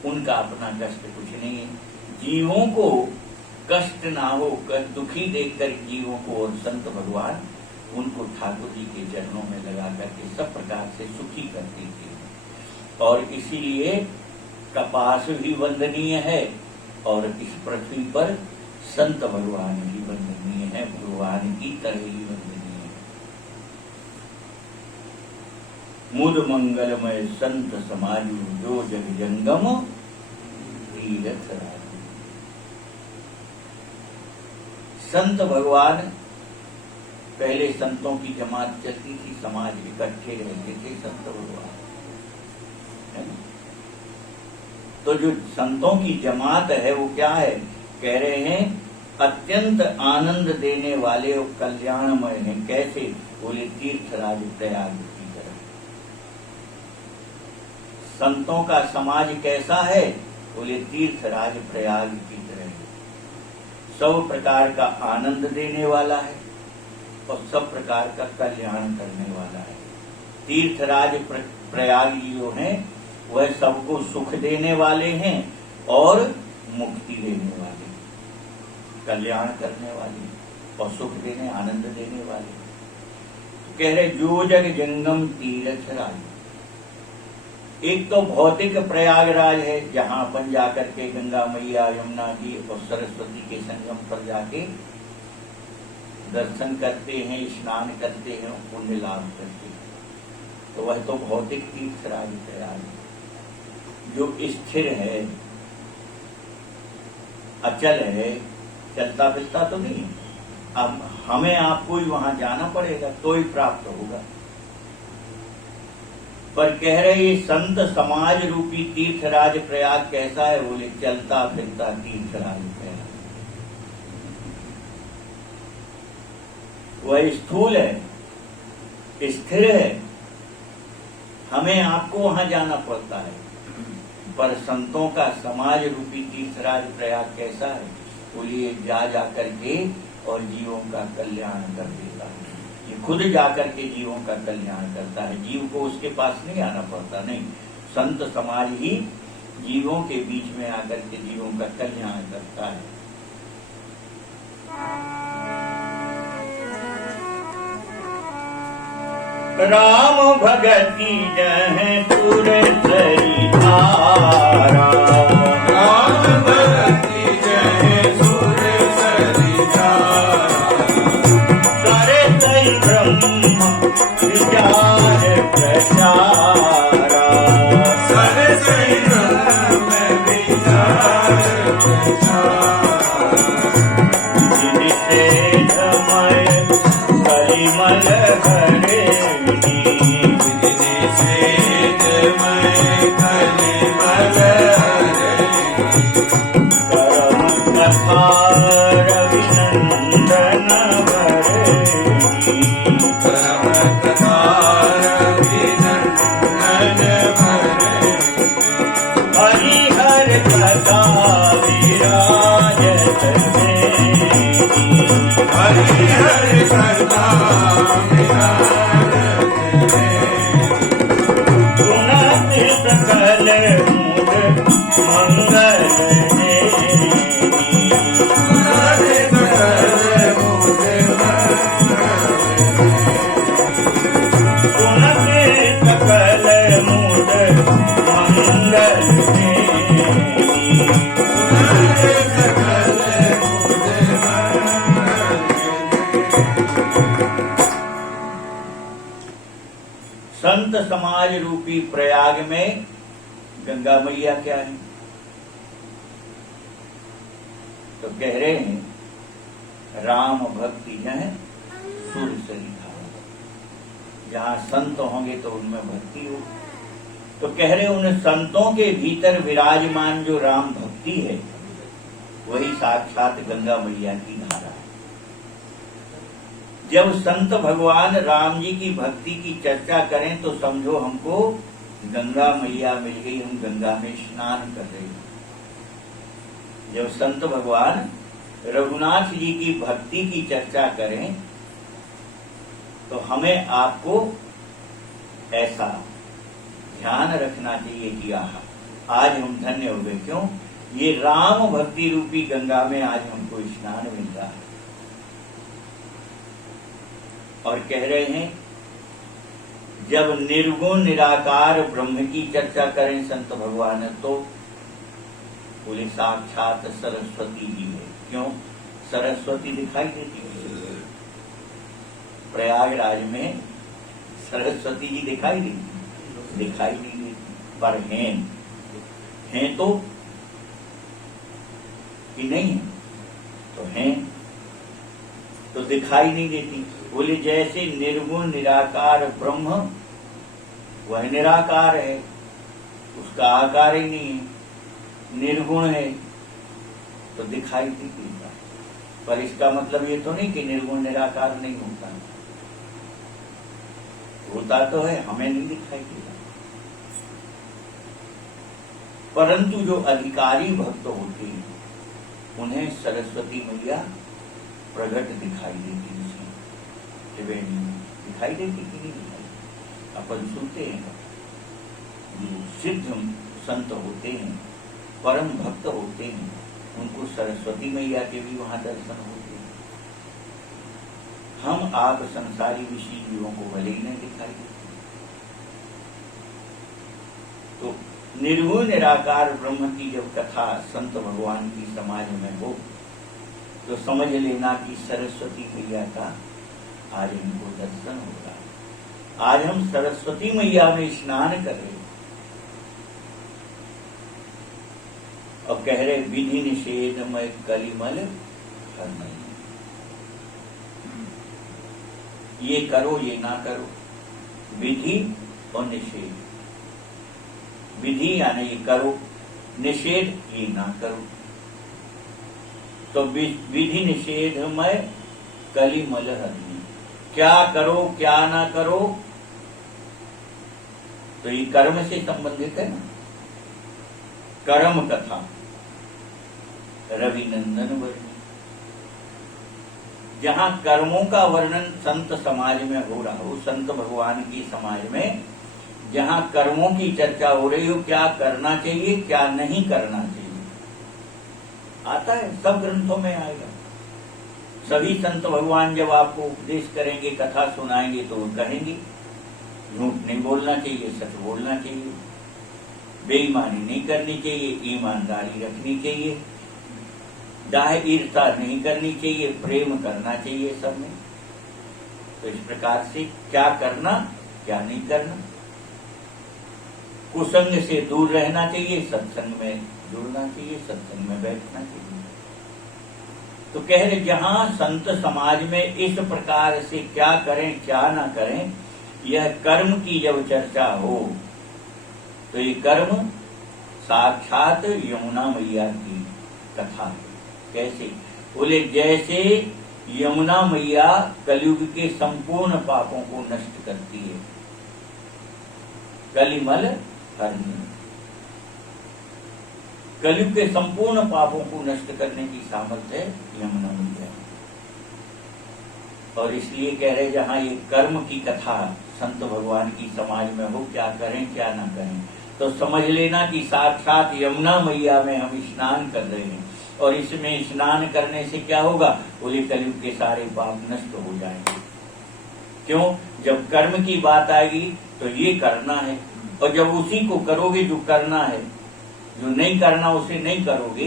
उनका अपना कष्ट कुछ नहीं है, जीवों को कष्ट ना हो, दुखी देखकर जीवों को, और संत भगवान उनको ठाकुर जी के चरणों में लगा करके सब प्रकार से सुखी करते थे। और इसीलिए कपास भी वंदनीय है, और इस पृथ्वी पर संत भगवान ही वंदनीय है, भगवान की तरह ही वंदनीय है। मुद मंगलमय संत समाजु, जो जग जंगम तीरथ राजू। संत भगवान, पहले संतों की जमात चलती थी, समाज इकट्ठे रहते थे संत भगवान, है ना? तो जो संतों की जमात है वो क्या है, कह रहे हैं अत्यंत आनंद देने वाले और कल्याणमय हैं। कैसे? बोले तीर्थराज प्रयाग की तरह। संतों का समाज कैसा है? बोले तीर्थराज प्रयाग की तरह। सब प्रकार का आनंद देने वाला है और सब प्रकार का कल्याण करने वाला है। तीर्थराज प्रयाग जो हैं वह सबको सुख देने वाले हैं और मुक्ति देने वाले, कल्याण करने वाले और सुख देने, आनंद देने वाले। तो कह रहे जो जग जंगम तीरथ राज। एक तो भौतिक प्रयागराज है, जहां अपन जाकर के गंगा मैया, यमुना जी और सरस्वती के संगम पर जाके दर्शन करते हैं, स्नान करते हैं, पुण्य लाभ करते हैं। तो वह तो भौतिक तीर्थराज प्रयाग है। जो स्थिर है, अचल है, चलता फिरता तो नहीं। अब हमें आपको ही वहां जाना पड़ेगा तो ही प्राप्त होगा। पर कह रहे ये संत समाज रूपी तीर्थराज प्रयाग कैसा है? बोले चलता फिरता तीर्थराज प्रयाग। वह स्थूल है, स्थिर है, हमें आपको वहां जाना पड़ता है। पर संतों का समाज रूपी तीर्थराज प्रयाग कैसा है? बोलिए जा करके और जीवों का कल्याण कर देता है। ये खुद जाकर के जीवों का कल्याण करता है, जीव को उसके पास नहीं आना पड़ता। नहीं, संत समाज ही जीवों के बीच में आकर के जीवों का कल्याण करता है। राम भगति जह सुर सरी धारा, राम भगति जय सुर सरी धारा, करे सई ब्रह्म विचार प्रचारा, सर सई ब्रह्म विचार प्रचारा, जिनसे समय कलिमल भरे, हरि हरि करता विराजते। संत समाज रूपी प्रयाग में गंगा मैया क्या है? तो कह रहे हैं राम भक्ति है सुर सरिधा, जहां संत होंगे तो उनमें भक्ति हो। तो कह रहे उन संतों के भीतर विराजमान जो राम भक्ति है वही साक्षात गंगा मैया की धारा है। जब संत भगवान राम जी की भक्ति की चर्चा करें तो समझो हमको गंगा मैया मिल गई, हम गंगा में स्नान कर रहे हैं। जब संत भगवान रघुनाथ जी की भक्ति की चर्चा करें तो हमें आपको ऐसा ध्यान रखना चाहिए कि आज हम धन्य हो गए। क्यों? ये राम भक्ति रूपी गंगा में आज हमको स्नान मिल रहा है। और कह रहे हैं जब निर्गुण निराकार ब्रह्म की चर्चा करें संत भगवान तो बोले साक्षात सरस्वती जी है। क्यों? सरस्वती दिखाई देती है। प्रयागराज में सरस्वती जी दिखाई नहीं देती, पर हैं तो कि नहीं है? तो हैं तो दिखाई नहीं देती। बोले जैसे निर्गुण निराकार ब्रह्म वह निराकार है, उसका आकार ही नहीं है, निर्गुण है तो दिखाई नहीं देता। पर इसका मतलब ये तो नहीं कि निर्गुण निराकार नहीं होता तो है, हमें नहीं दिखाई देता। परंतु जो अधिकारी भक्त होते हैं उन्हें सरस्वती मैया प्रकट दिखाई देती है। दिखाई देती कि नहीं दिखाई? अपन सुनते हैं जो सिद्ध संत होते हैं, परम भक्त होते हैं, उनको सरस्वती मैया के भी वहां दर्शन होते हैं। हम आप संसारी विषय जीवों को भले ही नहीं दिखाई देते। तो निर्गुण निराकार ब्रह्म की जब कथा संत भगवान की समाज में हो तो समझ लेना कि सरस्वती मैया का आज हमको दर्शन हो रहा है। आज हम सरस्वती मैया में स्नान कर रहे हैं और कह रहे विधि निषेध में कलिमल हरमल, ये करो ये ना करो, विधि और निषेध। विधि यानी ये करो, निषेध ये ना करो। तो विधि निषेध में कलिमल हरमल, क्या करो क्या ना करो, तो ये कर्म से संबंधित है ना। कर्म कथा रविनंदन वर्णन, जहां कर्मों का वर्णन संत समाज में हो रहा हो, संत भगवान की समाज में जहां कर्मों की चर्चा हो रही हो, क्या करना चाहिए क्या नहीं करना चाहिए, आता है, सब ग्रंथों में आएगा। सभी संत भगवान जब आपको उपदेश करेंगे, कथा सुनाएंगे तो वो कहेंगे झूठ नहीं बोलना चाहिए, सच बोलना चाहिए, बेईमानी नहीं करनी चाहिए, ईमानदारी रखनी चाहिए, डाह ईर्षा नहीं करनी चाहिए, प्रेम करना चाहिए सब में। तो इस प्रकार से क्या करना क्या नहीं करना, कुसंग से दूर रहना चाहिए, सत्संग में जुड़ना चाहिए, सत्संग में बैठना चाहिए। तो कह रहे जहां संत समाज में इस प्रकार से क्या करें क्या ना करें, यह कर्म की जब चर्चा हो तो ये कर्म साक्षात यमुना मैया की कथा है। कैसे? बोले जैसे यमुना मैया कलयुग के संपूर्ण पापों को नष्ट करती है, कलिमल हरनी, कलयुग के संपूर्ण पापों को नष्ट करने की सामर्थ्य यमुना मैया। और इसलिए कह रहे जहां ये कर्म की कथा संत भगवान की समाज में हो, क्या करें क्या ना करें, तो समझ लेना कि साक्षात यमुना मैया में हम स्नान कर रहे हैं। और इसमें स्नान करने से क्या होगा? बोले कलयुग के सारे पाप नष्ट हो जाएंगे। क्यों? जब कर्म की बात आएगी तो ये करना है, और जब उसी को करोगे जो करना है, जो नहीं करना उसे नहीं करोगे,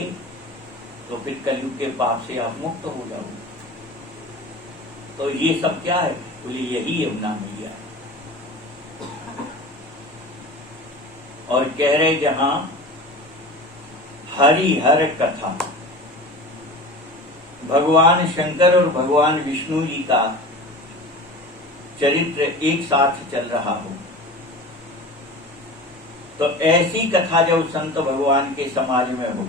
तो फिर कलयुग के पाप से आप मुक्त हो जाओगे। तो ये सब क्या है? बोले यही यमुना मैया है। और कह रहे जहां हरिहर कथा, भगवान शंकर और भगवान विष्णु जी का चरित्र एक साथ चल रहा हो, तो ऐसी कथा जब संत भगवान के समाज में हो,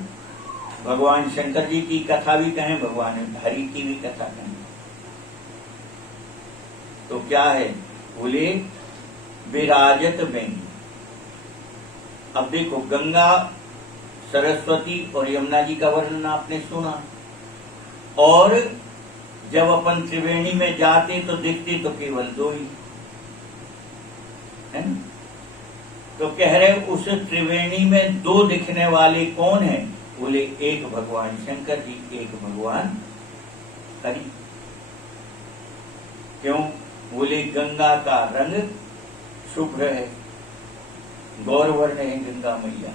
भगवान शंकर जी की कथा भी कहें, भगवान हरि की भी कथा कहें, तो क्या है, बोले विराजत में। अब देखो, गंगा, सरस्वती और यमुना जी का वर्णन आपने सुना, और जब अपन त्रिवेणी में जाते तो दिखते तो केवल दो ही है ना? तो कह रहे उस त्रिवेणी में दो दिखने वाले कौन है? बोले एक भगवान शंकर जी, एक भगवान हरि। क्यों? बोले गंगा का रंग शुभ्र है, गौरवर्ण है गंगा मैया,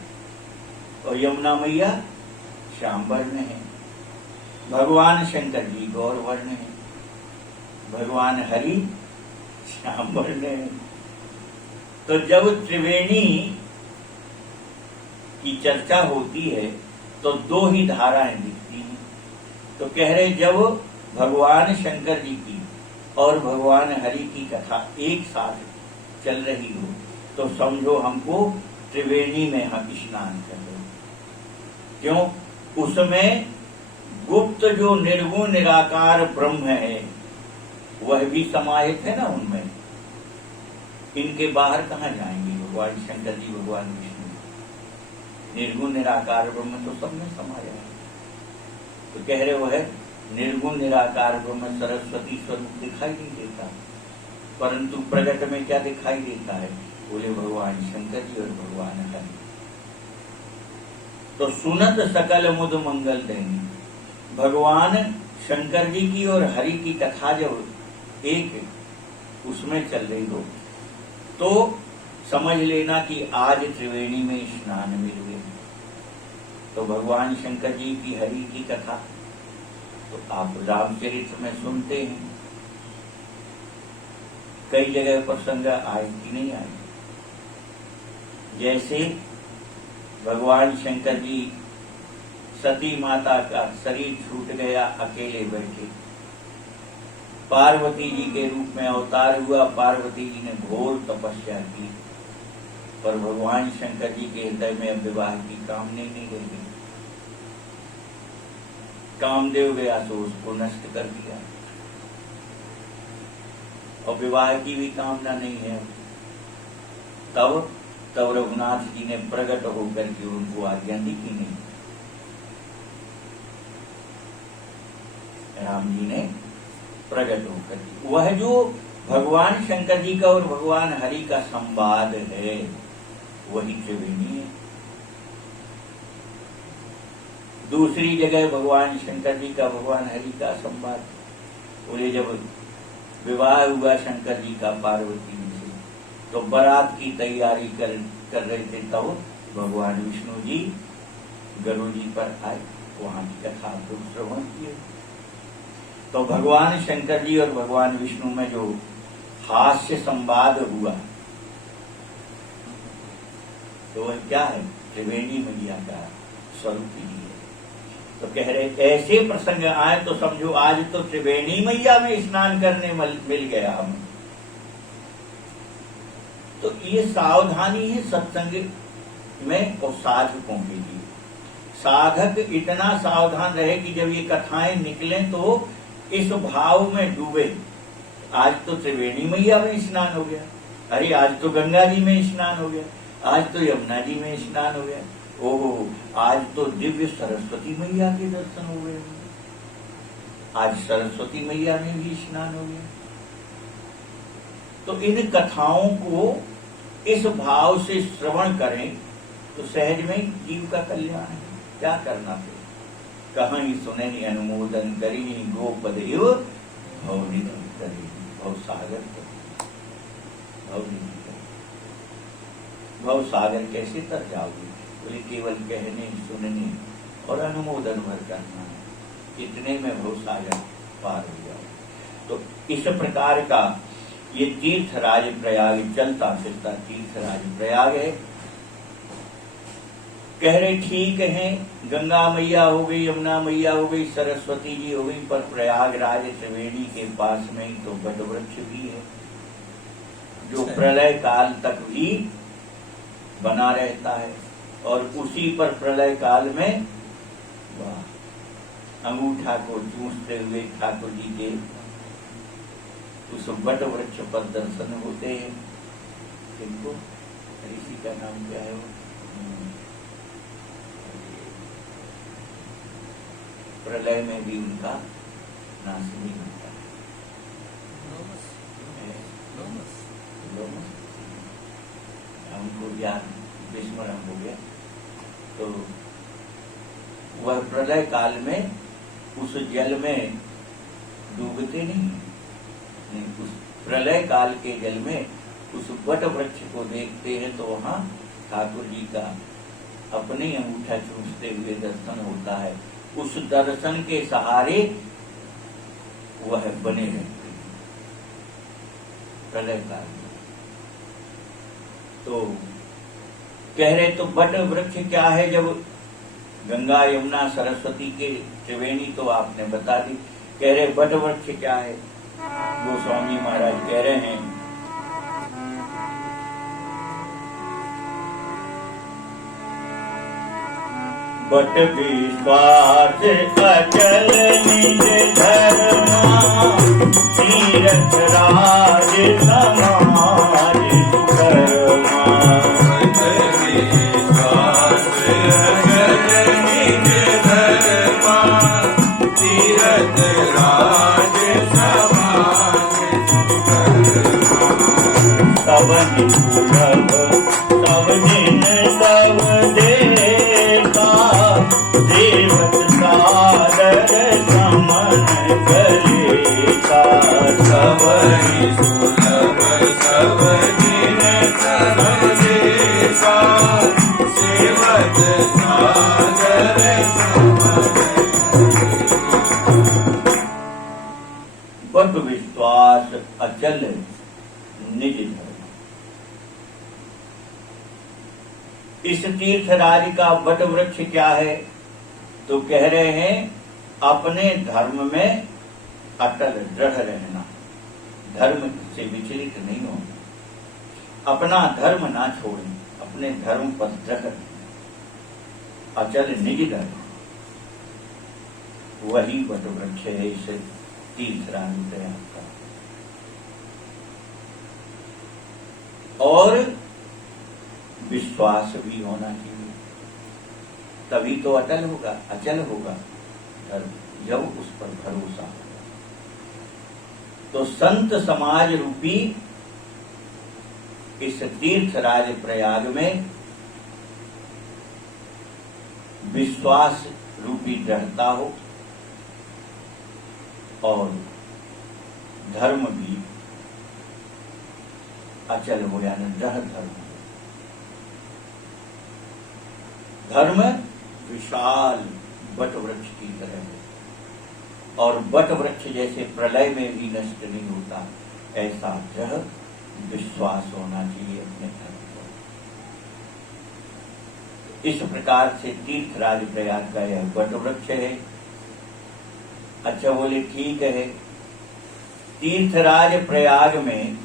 और यमुना मैया श्याम वर्ण है। भगवान शंकर जी गौरवर्ण है, भगवान हरि श्याम वर्ण है। तो जब त्रिवेणी की चर्चा होती है तो दो ही धाराएं दिखती हैं। तो कह रहे जब भगवान शंकर जी की और भगवान हरि की कथा एक साथ चल रही हो तो समझो हमको त्रिवेणी में हम स्नान कर रहे हैं। क्यों? उसमें गुप्त जो निर्गुण निराकार ब्रह्म है वह भी समाहित है ना उनमें। इनके बाहर कहाँ जाएंगे भगवान शंकर जी, भगवान विष्णु? निर्गुण निराकार ब्रह्म तो सब में समाया है। तो कह रहे वो है निर्गुण निराकार ब्रह्म सरस्वती स्वरूप दिखाई नहीं देता, परंतु प्रगट में क्या दिखाई देता है? बोले भगवान शंकर जी और भगवान हरि। तो सुनत सकल मुद मंगल देनी, भगवान शंकर जी की और हरि की कथा जब एक उसमें चल रही हो तो समझ लेना कि आज त्रिवेणी में स्नान मिल गए। तो भगवान शंकर जी की हरि की कथा तो आप रामचरित्र में सुनते हैं, कई जगह प्रसंग आए कि नहीं आए। जैसे भगवान शंकर जी सती माता का शरीर छूट गया, अकेले बैठे, पार्वती जी के रूप में अवतार हुआ। पार्वती जी ने घोर तपस्या की, पर भगवान शंकर जी के हृदय में विवाह की कामना नहीं रह गई। कामदेव गया तो उसको नष्ट कर दिया, और विवाह की भी कामना नहीं है। तब रघुनाथ जी ने प्रकट होकर के उनको आज्ञा दी कि नहीं, राम जी ने प्रकट होकर वह जो भगवान शंकर जी का और भगवान हरि का संवाद है वही त्रिवेणी है। दूसरी जगह भगवान शंकर जी का भगवान हरि का संवाद, बोले जब विवाह हुआ शंकर जी का पार्वती जी से तो बारात की तैयारी कर रहे थे, तब भगवान विष्णु जी गरुड़ जी पर आए, वहां की कथा को श्रवण किए। तो भगवान शंकर जी और भगवान विष्णु में जो हास्य संवाद हुआ तो वह क्या है? त्रिवेणी मैया का स्वरूप ही है। तो कह रहे ऐसे प्रसंग आए तो समझो आज तो त्रिवेणी मैया में स्नान करने मिल गया हमें। तो ये सावधानी है सत्संग में और साधकों के लिए। साधक इतना सावधान रहे कि जब ये कथाएं निकलें तो इस भाव में डूबे, आज तो त्रिवेणी मैया में स्नान हो गया, अरे आज तो गंगा जी में स्नान हो गया, आज तो यमुना जी में स्नान हो गया, ओहो आज तो दिव्य सरस्वती मैया के दर्शन हो गए, आज सरस्वती मैया में भी स्नान हो गया। तो इन कथाओं को इस भाव से श्रवण करें तो सहज में जीव का कल्याण है। क्या करना फिर? कहीं सुने अनुमोदन करी गोपद इव भवनिधि करी, भव सागर भव सागर कैसे तर जाओगे? बोले केवल कहने सुनने और अनुमोदन भर करना है, इतने में भव सागर पार हो जाओ। तो इस प्रकार का ये तीर्थराज प्रयाग, चलता फिरता तीर्थराज प्रयाग है। कह रहे ठीक है, गंगा मैया हो गई, यमुना मैया हो गई, सरस्वती जी हो गई, पर प्रयागराज त्रिवेणी के पास में ही तो बट वृक्ष भी है जो प्रलय काल तक भी बना रहता है। और उसी पर प्रलय काल में अंगूठा को चूसते हुए ठाकुर जी के उस बट वृक्ष पर दर्शन होते हैं। इनको ऋषि का नाम क्या है? प्रलय में भी उनका नाश नहीं होता है। हमको ज्ञान विस्मरण हो गया। तो वह प्रलय काल में उस जल में डूबते नहीं, उस प्रलय काल के जल में उस वट वृक्ष को देखते हैं तो वहां ठाकुर जी का अपने अंगूठा चूसते हुए दर्शन होता है। उस दर्शन के सहारे वह बने रहते हैं प्रलय काल में। तो कह रहे तो बट वृक्ष क्या है? जब गंगा यमुना सरस्वती के त्रिवेणी तो आपने बता दी, कह रहे बट वृक्ष क्या है? गोस्वामी महाराज कह रहे हैं बट विश्वास अचल निज धर्मा, तीरथ राज समाज सुकर्मा। बट विश्वास अचल निज धर्मा, तीरथ राज समाज सुकर्मा। सब सुलभ सब दिन सब देता, देवत सादर समन कलेता। सब सुलभ सब दिन सब देता, सेवत सादर समन। बट विश्वास अचल निज धर्म। इस तीर्थराज का बट वृक्ष क्या है? तो कह रहे हैं अपने धर्म में अटल दृढ़ रहना, धर्म से विचलित नहीं होना, अपना धर्म ना छोड़ें, अपने धर्म पर दृढ़ रहना, अचल निज धर्म, वही बट वृक्ष है इस तीर्थराज प्रयाग का। और विश्वास भी होना चाहिए, तभी तो अटल होगा, अचल होगा धर्म, जब उस पर भरोसा होगा। तो संत समाज रूपी इस तीर्थराज प्रयाग में विश्वास रूपी दृढ़ता हो और धर्म भी अचल हो, यानी दृढ़ धर्म। धर्म विशाल बट वृक्ष की तरह है और बट वृक्ष जैसे प्रलय में भी नष्ट नहीं होता, ऐसा दृढ़ विश्वास होना चाहिए अपने धर्म पर। इस प्रकार से तीर्थराज प्रयाग का यह बट वृक्ष है। अच्छा, बोले ठीक है, तीर्थराज प्रयाग में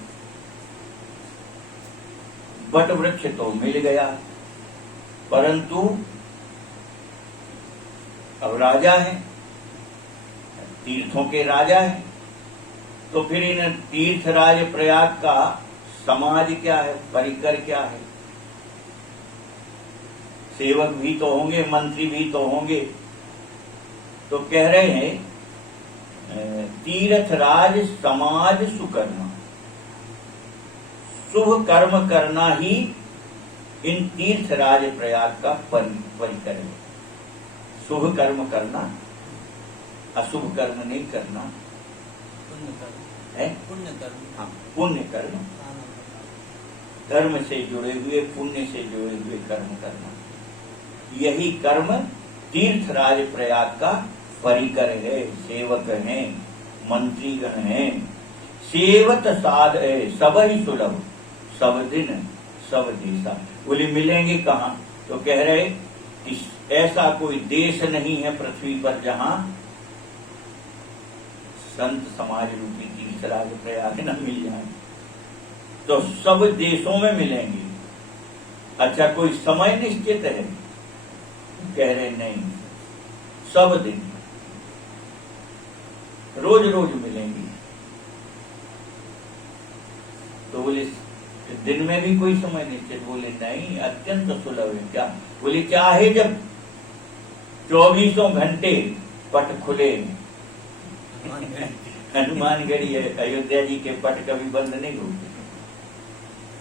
बट वृक्ष तो मिल गया, परंतु अब राजा है, तीर्थों के राजा है, तो फिर इन तीर्थराज प्रयाग का समाज क्या है, परिकर क्या है? सेवक भी तो होंगे, मंत्री भी तो होंगे। तो कह रहे हैं तीर्थराज समाज सुकर्मा, शुभ कर्म करना ही इन तीर्थराज प्रयाग का परिकर है। शुभ कर्म करना, अशुभ कर्म नहीं करना है, पुण्य कर्म। हाँ, पुण्य कर्म, धर्म से जुड़े हुए, पुण्य से जुड़े हुए कर्म करना, यही कर्म तीर्थराज प्रयाग का परिकर है। सेवक हैं, मंत्रीगण हैं, सेवत साध है, सब ही सुलभ, सब दिन सब दिशा। बोले मिलेंगे कहाँ? तो कह रहे ऐसा कोई देश नहीं है पृथ्वी पर जहां संत समाज रूपी तीर्थराज प्रयाग न मिल जाए। तो सब देशों में मिलेंगे। अच्छा, कोई समय निश्चित है? कह रहे नहीं, सब दिन रोज रोज मिलेंगी। तो बोले दिन में भी कोई समय निश्चित? बोले नहीं, अत्यंत सुलभ है। क्या? बोले चाहे जब 24 घंटे पट खुले। हनुमानगढ़ी है, अयोध्या जी के पट कभी बंद नहीं होते।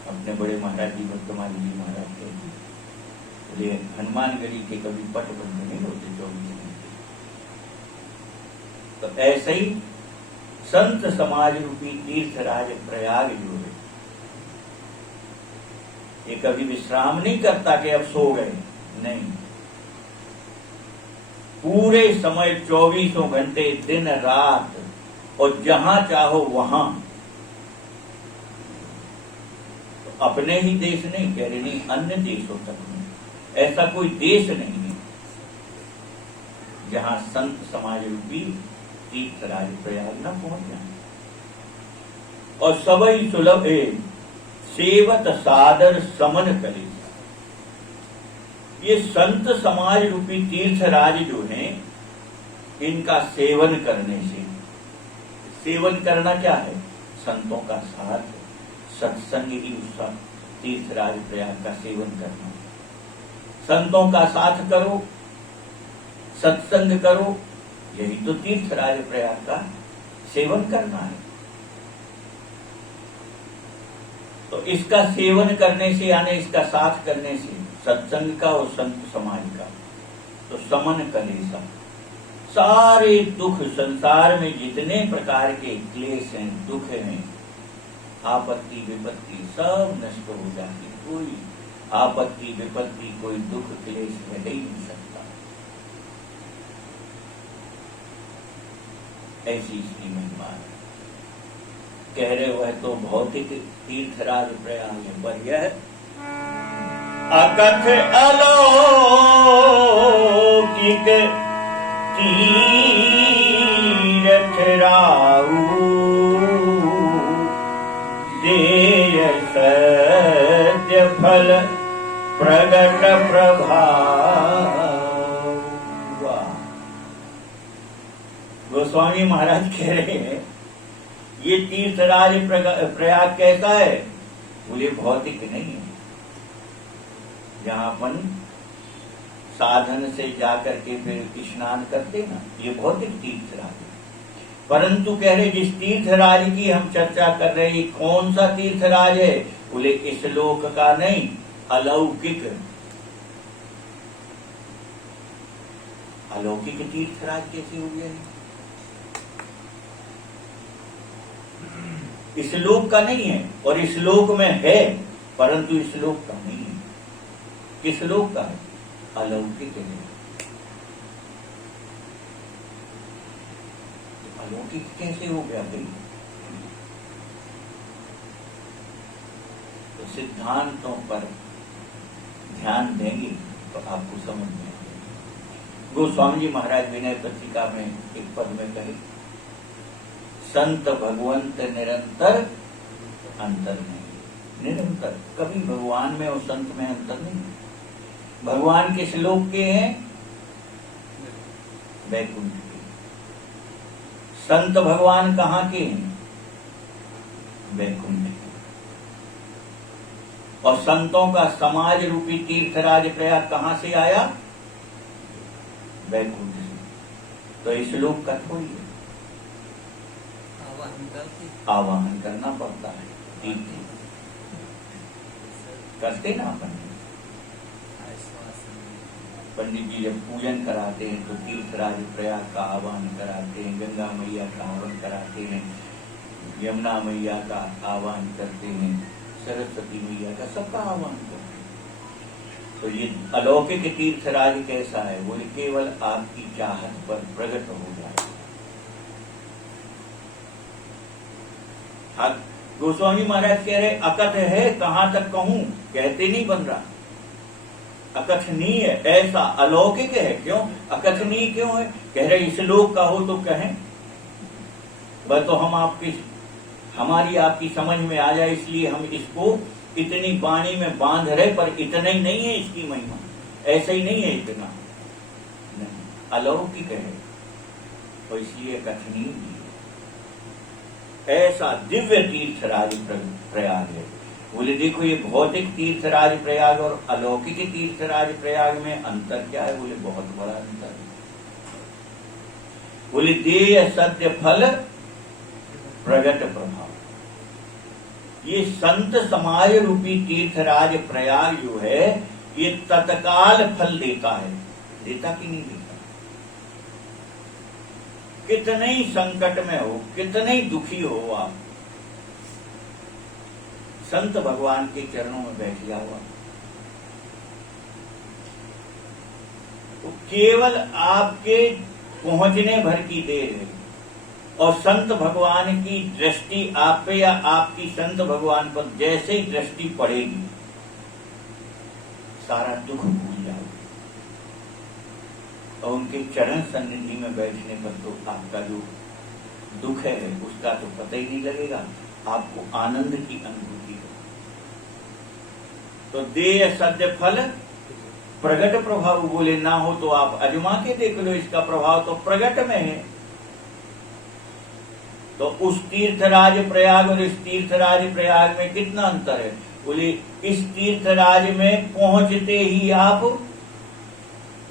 अपने बड़े महाराज जी वर्तमान जी महाराज के बोले हनुमानगढ़ी के कभी पट बंद नहीं होते 24 घंटे। तो ऐसे ही संत समाज रूपी तीर्थराज प्रयाग जो है, ये कभी विश्राम नहीं करता कि अब सो गए, नहीं। पूरे समय 24 घंटे दिन रात, और जहां चाहो वहां। तो अपने ही देश नहीं कह रहे, नहीं, अन्य देशों तक में ऐसा कोई देश नहीं है जहां संत समाज रूपी तीर्थराज प्रयाग न पहुंच जाए। और सबई सुलभ है सेवत सादर समन करे। ये संत समाज रूपी तीर्थराज जो हैं, इनका सेवन करने से, सेवन करना क्या है? संतों का साथ, सत्संग ही उसका तीर्थराज प्रयाग का सेवन करना। संतों का साथ करो, सत्संग करो, यही तो तीर्थराज प्रयाग का सेवन करना है। तो इसका सेवन करने से, यानी इसका साथ करने से, सत्संग का और संत समाज का, तो समन कलेसा, सारे दुख, संसार में जितने प्रकार के क्लेश हैं, दुख हैं, आपत्ति विपत्ति सब नष्ट हो जाती। कोई आपत्ति विपत्ति, कोई दुख क्लेश रह ही नहीं सकता। ऐसी इसकी महिमा है। कह रहे हो है तो भौतिक तीर्थराज प्रयाग है, पर यह अकथ अलौकिक तीर्थ राऊ देय सत्य फल प्रगट प्रभाव। गोस्वामी महाराज कह रहे हैं ये तीर्थराज प्रयाग कैसा है? बोले भौतिक नहीं है, जहां अपन साधन से जाकर के फिर स्नान करते ना, ये भौतिक तीर्थराज है। परंतु कह रहे जिस तीर्थराज की हम चर्चा कर रहे हैं, कौन सा तीर्थराज है? बोले इस लोक का नहीं, अलौकिक। अलौकिक तीर्थराज कैसे हो गया? इस लोक का नहीं है, और इस लोक में है, परंतु इस लोक का नहीं है। किस लोक का है? अलौकिक है। अलौकिक कैसे हो गया भाई? तो सिद्धांतों पर ध्यान देंगे तो आपको समझ में आएगा। गोस्वामी जी महाराज विनय पत्रिका में एक पद में कहे, संत भगवंत निरंतर अंतर नहीं। निरंतर, कभी भगवान में और संत में अंतर नहीं। भगवान किस लोक के हैं? वैकुंठ के। संत भगवान कहाँ के हैं? वैकुंठ के। और संतों का समाज रूपी तीर्थराज प्रयाग कहां से आया? वैकुंठ से। तो इस लोक का थोड़ी है, आवाहन करना पड़ता है। तीर्थ करते ना अपन, पंडित जी जब पूजन कराते हैं तो तीर्थराज प्रयाग का आह्वान कराते हैं, गंगा मैया का आह्वान कराते हैं, यमुना मैया का आह्वान करते हैं, सरस्वती मैया का, सबका आह्वान करते हैं। तो ये अलौकिक तीर्थराज कैसा है? वो केवल आपकी चाहत पर प्रकट हो जाए। गोस्वामी महाराज कह रहे अकथ है, कहां तक कहूं, कहते नहीं बन रहा। अकथनीय, ऐसा अलौकिक है। क्यों अकथनीय क्यों है? कह रहे इस लोक का हो तो कहें, वह तो हम आपकी हमारी आपकी समझ में आ जाए, इसलिए हम इसको इतनी वाणी में बांध रहे, पर इतना ही नहीं है इसकी महिमा, ऐसा ही नहीं है, इतना नहीं, अलौकिक है, तो इसलिए कथनीय भी है। ऐसा दिव्य तीर्थराज प्रयाग है। बोले देखो ये भौतिक तीर्थराज प्रयाग और अलौकिक तीर्थराज प्रयाग में अंतर क्या है? बोले बहुत बड़ा अंतर है। बोले देय सत्य फल प्रगट प्रभाव। ये संत समाज रूपी तीर्थराज प्रयाग जो है ये तत्काल फल देता है। देता कि नहीं देता? कितने ही संकट में हो, कितने ही दुखी हो आप, संत भगवान के चरणों में बैठ जाओ, तो केवल आपके पहुंचने भर की देर है, और संत भगवान की दृष्टि आप पे या आपकी संत भगवान पर जैसे ही दृष्टि पड़ेगी, सारा दुख भूल जाओ। और उनके चरण सन्निधि में बैठने पर तो आपका जो दुख है उसका तो पता ही नहीं लगेगा, आपको आनंद की अनुभूति हो। तो देय सद्य फल प्रगट प्रभाव। बोले ना हो तो आप अजमा के देख लो, इसका प्रभाव तो प्रगट में है। तो उस तीर्थराज प्रयाग और इस तीर्थराज प्रयाग में कितना अंतर है? बोले इस तीर्थराज में पहुंचते ही आप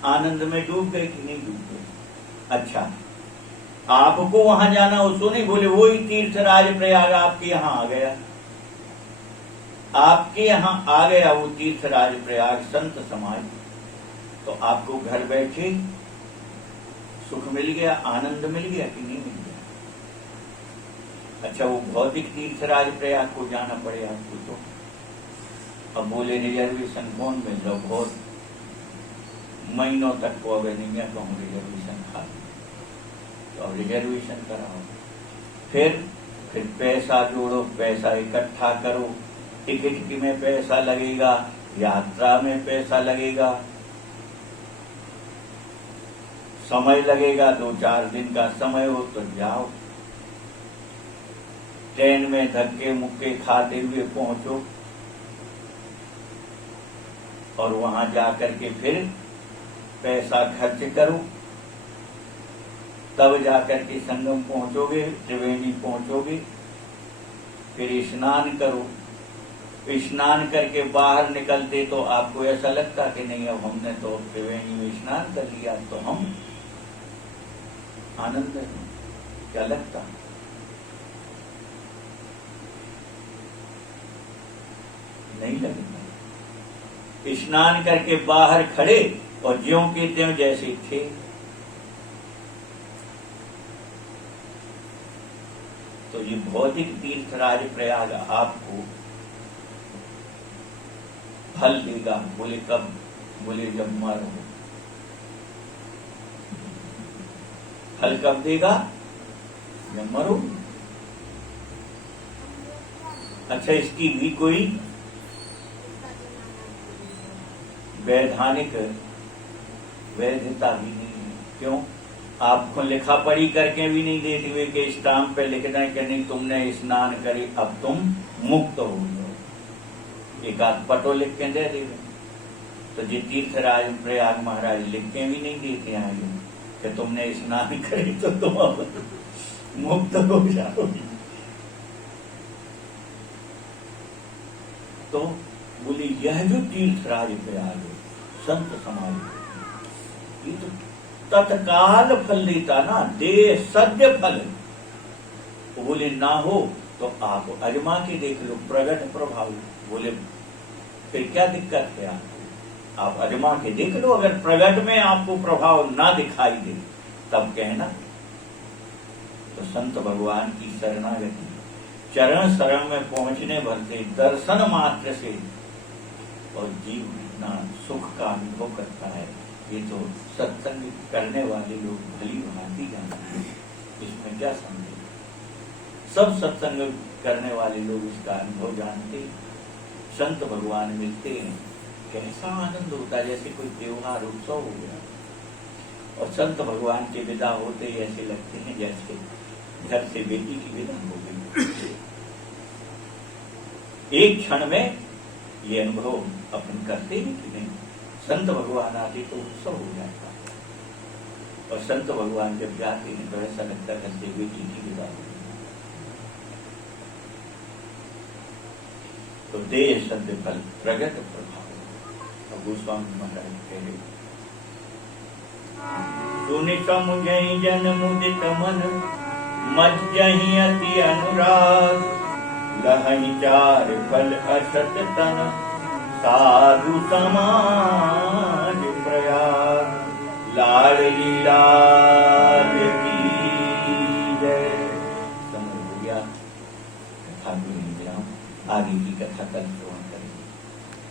आनंद में डूब गए कि नहीं डूब गए? अच्छा, आपको वहां जाना उसको नहीं, बोले वही तीर्थराज प्रयाग आपके यहां आ गया, आपके यहां आ गया वो तीर्थराज प्रयाग संत समाज, तो आपको घर बैठे सुख मिल गया, आनंद मिल गया कि नहीं मिल गया? अच्छा, वो भौतिक तीर्थराज प्रयाग को जाना पड़े आपको, तो अब बोले रिजर्वेशन कौन मिल रहा, बहुत महीनों तक को अगर नहीं है तो हम रिजर्वेशन खा, तो अब रिजर्वेशन कराओ, फिर पैसा जोड़ो, पैसा इकट्ठा करो, टिकट की में पैसा लगेगा, यात्रा में पैसा लगेगा, समय लगेगा, 2-4 दिन का समय हो तो जाओ, ट्रेन में धक्के मुक्के खाते हुए पहुंचो, और वहां जाकर के फिर पैसा खर्च करो, तब जाकर के संगम पहुंचोगे, त्रिवेणी पहुंचोगे, फिर स्नान करो, स्नान करके बाहर निकलते तो आपको ऐसा लगता कि नहीं अब हमने तो त्रिवेणी में स्नान कर लिया तो हम आनंद है, क्या लगता? नहीं लगता। स्नान करके बाहर खड़े और ज्यों के त्यों जैसे थे। तो ये भौतिक तीर्थराज प्रयाग आपको फल देगा। बोले कब? बोले जब मरो। फल कब देगा? जब मरो। अच्छा, इसकी भी कोई वैधानिक वैधता भी नहीं है। क्यों? आपको लिखा पढ़ी करके भी नहीं देते हुए कि स्टाम्प पे लिख दें कि नहीं तुमने स्नान करी अब तुम मुक्त हो गए, एक आध पटो लिख के दे देंगे। तो जी तीर्थराज प्रयाग महाराज लिख के भी नहीं देते आएंगे कि तुमने स्नान करी तो तुम अब मुक्त हो जाओगे। तो बोले यह जो तीर्थराज प्रयाग है संत समाज, ये तो तत्काल फल देता ना, दे सद्य फल। तो बोले ना हो तो आप अजमा के देख लो, प्रगट प्रभाव। बोले फिर क्या दिक्कत है आपको? आप अजमा के देख लो, अगर प्रगट में आपको प्रभाव ना दिखाई दे तब कहना। तो संत भगवान की शरणागति, चरण शरण में पहुंचने भर से, दर्शन मात्र से और जीव इतना सुख का अनुभव करता है। ये तो सत्संग करने वाले लोग भली भांति जानते हैं, इसमें क्या संदेह। सब सत्संग करने वाले लोग इसका अनुभव जानते हैं। संत भगवान मिलते हैं कैसा आनंद होता है, जैसे कोई त्योहार उत्सव हो गया। और संत भगवान के विदा होते ही ऐसे लगते हैं जैसे घर से बेटी की विदा हो गई। एक क्षण में ये अनुभव अपन करते हैं कि नहीं, संत भगवान आते तो उत्सव हो जाता है। और संत भगवान जब जाते हैं तो ऐसा लगता है जैसे बेटी की विदा हो गई। तो देह सद्य फल प्रगट प्रभाव। और गोस्वामी महाराज कह रहे, सुनि समुझई जन मुदित मन, मज्जहि अति अनुराग, लहहि चार फल असत तन, साधु समाज प्रयाग, लाडली लाल की जय। समझ गया कथा को नहीं, आगे की कथा कल श्रवण